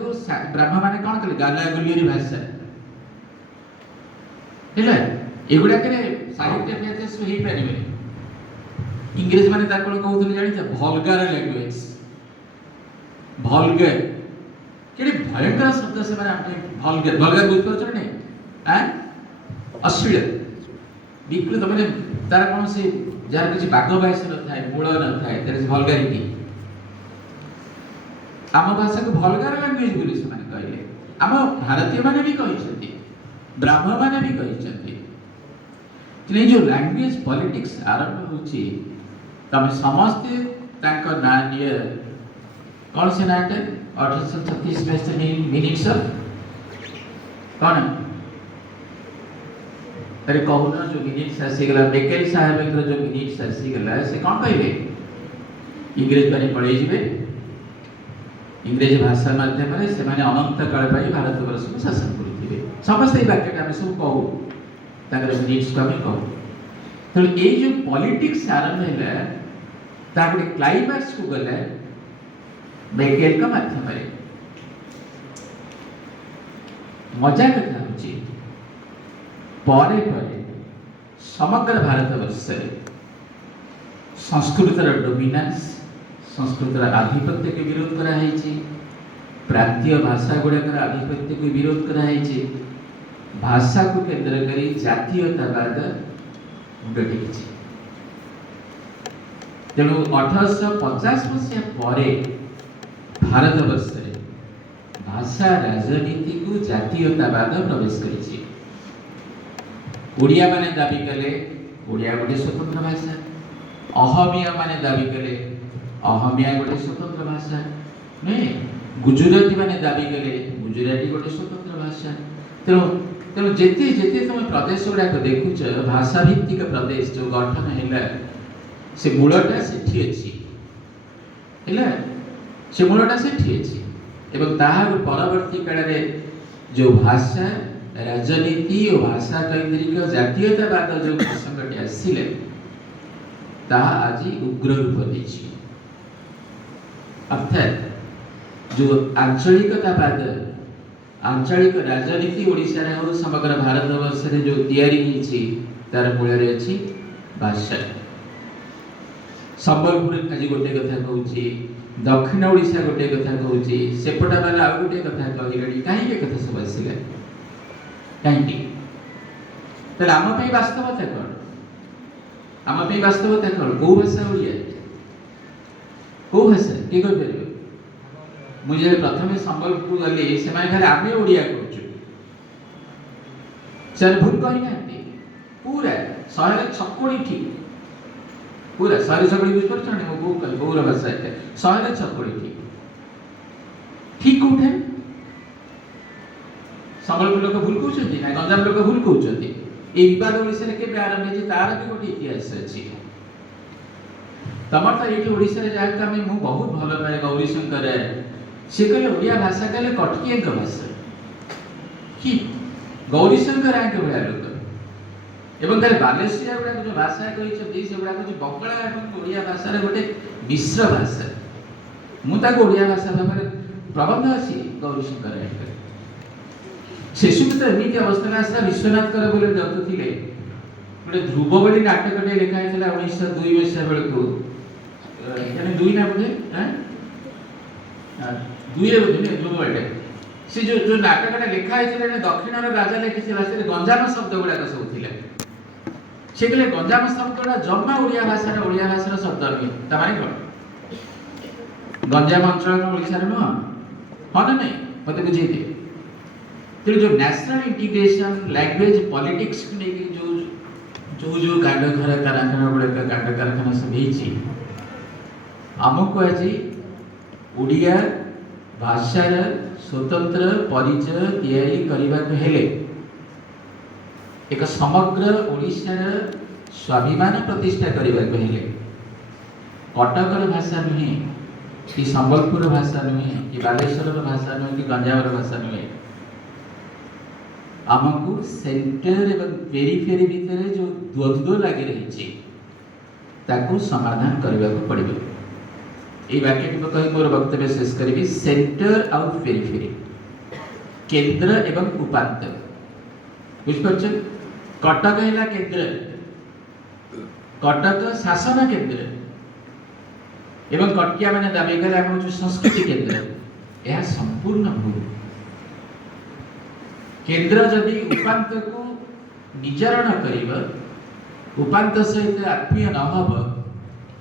ब्राह्मण माने कौन कले गाला गुलियरी भाषा हेला एगुडा करे साहित्य फेजेस हो पारिबे इंग्लिश माने ता कोन कहउथले जानि छ वल्गर लैंग्वेज वल्गर केडे भयंकर शब्द से माने आपने वल्गर वल्गर बुझ पाछो नै आ अश्लील विकृत माने तार कोन से जार किछि बाग बायस न थाए मूल न थाए देयर इज वल्गैरिटी आम भाषा को वल्गर लैंग्वेज बोली से माने कहले आम भारतीय माने भी कहिसथि ब्राह्मण माने भी कहिसथि कि जो लैंग्वेज पॉलिटिक्स आरंभ होछि तमे समस्त तांको ना निये कौन से नाटे 1836 में से मिनिट्स कौन अरे कहूना जो मिनिट्स आसी गला बेकेल साहेब जो मिनिट्स आसी गला से कौन कहले इंग्रेज माने पढ़े जिवे इंग्रेज भाषा माध्यम से माने अनंत काल पाई भारत वर्ष को शासन करथिबे समस्त ई वाक्य हम सब कहू ताकर मिनिट्स को हम कहू तो ये जो पॉलिटिक्स आरंभ है ताकि क्लाइमैक्स को गले बेकेल का माध्यम रे मजा कथा होची परे परे समग्र भारत वर्ष रे संस्कृतर डोमिनेंस संस्कृतर आधिपत्य के विरोध करा है प्रांतीय भाषा गुड़ाकर आधिपत्य को विरोध करा है भाषा को केंद्र करी जातीयतावाद मुंड तेणु 1850 मसीहा परे भारत वर्ष रे भाषा राजनीति को जातीयतावाद प्रवेश करिछि ओडिया माने दाबी कले ओडिया गोटे स्वतंत्र भाषा अहमिया माने दाबी कले अहमिया गोटे स्वतंत्र भाषा नहीं गुजराती माने दाबी कले गुजराती गोटे स्वतंत्र भाषा तेणु तेणु जेते जेते तुम प्रदेश गुड़ा देखुच भाषा भित्तिक प्रदेश जो गठन है से मूलटा सेठी अछि हैला से मूलटा सेठी अछि एवं ताहार परवर्ती काल रे जो भाषा राजनीति और भाषा केंद्रिक जातीयतावाद जो प्रसंगटी आसिले ताहा आज उग्र रूप देछि अर्थात जो आंचलिकतावाद आंचलिक राजनीति ओडिशा रे हो समग्र भारत वर्ष रे जो तयारी हिछि तार मूल रे अछि भाषा संबलपुर आज गोटे कथा कहूची दक्षिण ओडिशा गोटे कथा कहूची सेपटा वाला आ गोटे कथा कहली काहे के कथा सब आसिला काहे तले आम पे वास्तवता कोन आम पे वास्तवता कोन को भाषा ओडिया को भाषा के कोइ परबे मुझे प्रथमे संबलपुर गली से माने खाली आमे ओडिया कहूछु सर भूल कहि नांती पूरा शहर छक्कोड़ी ठीक पूरा सारी सगड़ी बुझ पर छाने वो कल पूरा भाषा है शहर छक्कोड़ी ठीक ठीक उठे संबलपुर लोक भूल कहउछथि ना गंजाम लोक भूल कहउछथि ए विवाद ओडिसा रे के आरंभ जे तार भी गोटे इतिहास अछि तमर त एठी ओडिसा रे जाय त मु बहुत भलो पाए गौरी शंकर से कहले ओडिया भाषा कहले कटकी एक भाषा कि गौरी शंकर आके भया लोक एवं तारे बालेश्वरिया गुडा जो भाषा कहि छथि से गुडा जो बंगला एवं ओडिया भाषा रे गोटे मिश्र भाषा मु ता ओडिया भाषा भाबरे प्रबंध अछि गौरी शंकर आके शिशुमित्र एमिति अवस्था में आसला विश्वनाथ कर बोले जत थिले गोटे ध्रुवबली नाटक टे लिखा हैतला 1902 मसीहा बेलकू यानी दुई ना बुझे हैं दुई रे बुझे ध्रुवबली से जो नाटक टे लिखा हैतला ने दक्षिण रे राजा लिखिथिला से गंजाम शब्द गुडा सब थिले से कहले गंजाम शब्दटा जम्मा ओडिया भाषा शब्द नहीं ता माने कोन गंजाम अंचल ओडिसा रे न हां ना नहीं मते बुझे दे तो जो नेशनल इंटीग्रेशन लैंग्वेज पॉलिटिक्स को लेके जो कांड घर कारखाना गुड़ा कांड कारखाना सब होती आमको आज ओडिया भाषार स्वतंत्र परिचय तैयारी करने को हेले एक समग्र ओडिशार स्वाभिमान प्रतिष्ठा करने को हेले कटकर भाषा नुहे कि संबलपुर भाषा नुहे कि बालेश्वर भाषा नुहे कि गंजाम भाषा नुहे आमको सेंटर एवं पेरिफेरी भितर जो द्वंद्व लगी रही ताकू समाधान करने को पड़े। ये वाक्य को कही मोर वक्तव्य शेष करी सेंटर आउ पेरिफेरी केंद्र एवं उपांत बुझिपार कटक है केंद्र कटक शासन केंद्र एवं कटकिया मैंने दाबी कले आम जो संस्कृति केंद्र यह संपूर्ण भूल केंद्र जदि उपांत को निचरण कर उपांत सहित आत्मीय न हब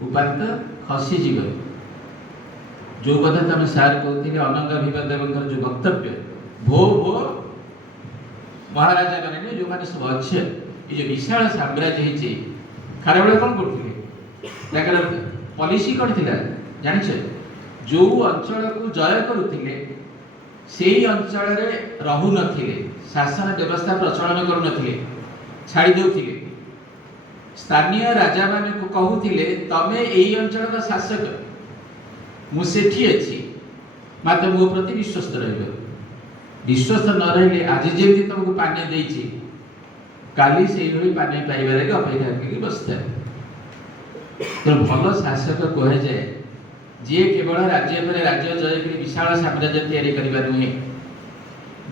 उपांत खसीज जो कथा तुम सार कहते अनंग विवादेव जो वक्तव्य भो भो महाराजा मैंने जो मैंने सब अच्छे ये जो विशाल साम्राज्य खारबेल कौन करते पॉलिसी कौन थी जानिछ जो अंचल को जय करुले से अंचल रहु नथिले शासन व्यवस्था प्रचलन करू नथिले छाड़ी देउथिले स्थानीय राजा माने को कहूथिले तमे एई अंचल का शासक मु सेठी अछि मात्र मो प्रति विश्वस्त रहबो विश्वस्त न रहिले आज जेमति तुमको पानी देइछि काली सेई भली पानी पाइबारे अपेक्षा करी बसता तो भल शासक कहे जाए जी केवल राज्य पर राज्य जय कर विशाल साम्राज्य तैयारी करबा नुहे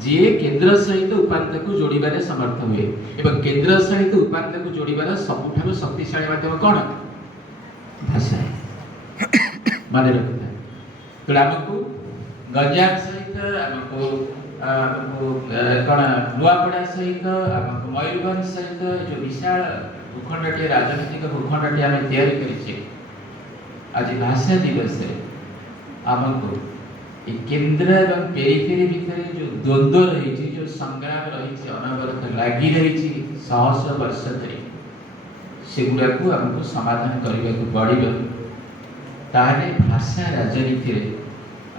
जी केंद्र सहित उपांत को जोड़बार समर्थ हुए एवं केंद्र सहित उपांत को जोड़बार सबुठारु शक्तिशाली माध्यम कौन भाषा माने रखता तो आमको गंजाम सहित आमको कौन नुआपड़ा सहित आमको मयूरभंज सहित जो विशाल भूखंडटी राजनीतिक भूखंडटी आम तैयारी करिछे आज भाषा दिवस आमको केंद्र एवं पेरिफेरी भितर जो द्वंद्व रही जो संग्राम रही अनवरत लगी रही शह वर्ष धरी सेगुड़ा को आमको समाधान करने को पड़ो ताहले भाषा राजनीति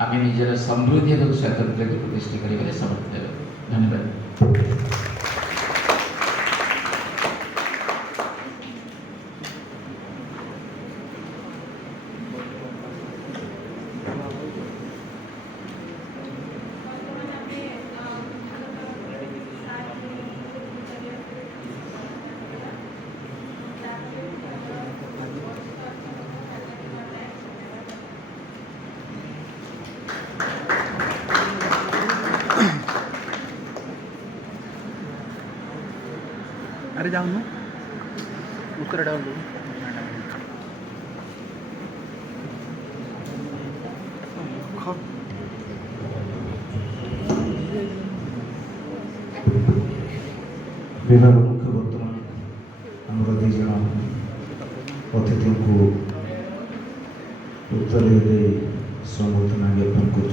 आम निजर समृद्धि और स्वातंत्र को प्रतिष्ठा कर समर्थ हेबा। धन्यवाद। अरे जाऊँ ना उत्तर डाल दो विभाग मुख्य बर्तमान आमर दी जन अतिथि को उत्तर दे संबर्धना ज्ञापन कर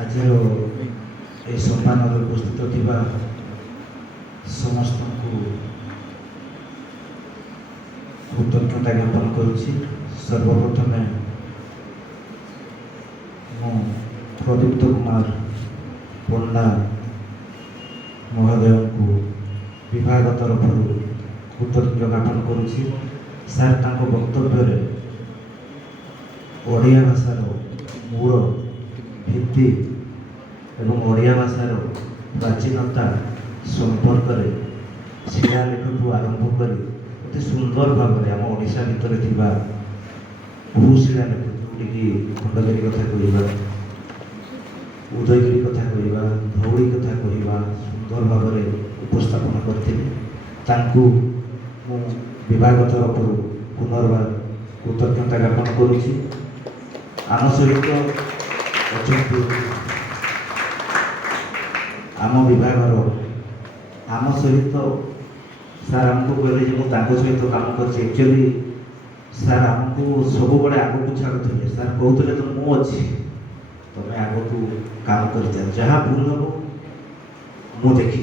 आज सम्मान उपस्थित थिबा समस्त को कृतज्ञता ज्ञापन करुछि। सर्वप्रथम मु प्रदीप्त कुमार पंडा महोदय को विभाग तरफ कृतज्ञ ज्ञापन करुछि। सार तांको वक्तव्य ओडिया भाषार मूल भित्ति एवं ओडिया भाषार प्राचीनता संपर्क में शिलालेख आरंभ कर अति सुंदर भाव में आम ओडिशा भितर थिबा बहु शिलालेख जोटिकी खंडगिरी कथा कहवा उदयगिरी कथा कहवा धौली कथा कहवा सुंदर भाव में उपस्थापन करते विभाग तरफ पुनर्बार कृतज्ञता ज्ञापन करुछि। आम सहित आम विभागर आम सहित सार आमको कहले सहित काम कर एक्चुअली सार आमको सब बड़े आग को छाड़ुले सार कहते तो मु अच्छी तुम्हें आग को काम कर जहाँ भूल हम मु देखी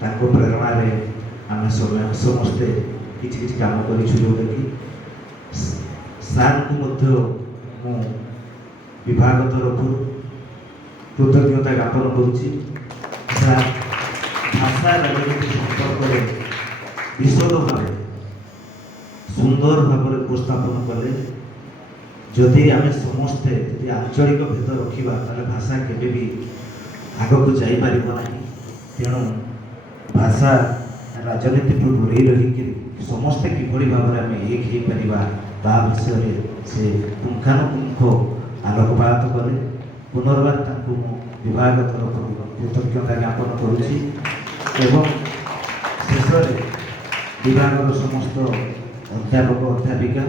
प्रेरणा आम समस्ते किसी काम कर जोटा कि सार को विभाग तरफ कृतज्ञता ज्ञापन करुच्ची सार भाषा राजनीति संपर्क में विशद भाव सुंदर भाव उपस्थापन कले जदि आम समस्ते यदि आंचलिक भेद रखा ताले भाषा केवे भी आग को जापर ना तेणु भाषा राजनीति दूरे रही समस्ते किभली भाव में आम एक हो पार विषय से पुंखानुपुंख आलोकपात कले पुनर्बार ताकू विभाग तरफ कृतज्ञता ज्ञापन करुच्ची एवं शेष विभाग समस्त अध्यापक अध्यापिका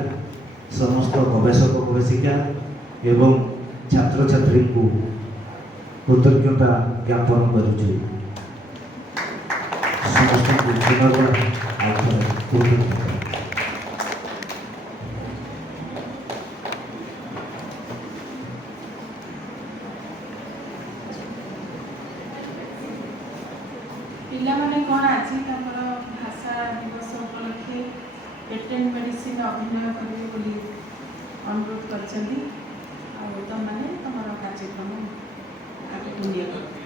समस्त गवेषक गवेषिका एवं छात्र छात्री को कृतज्ञता ज्ञापन करुच्ची समस्त पुनर्बार कृतज्ञता। पिलामाने कौन आज भाषा दिवस उपलक्षे पेटेंट मेडिसिन अभिनय करेंगे बोली अनुरोध कर तुम कार्यक्रम आगे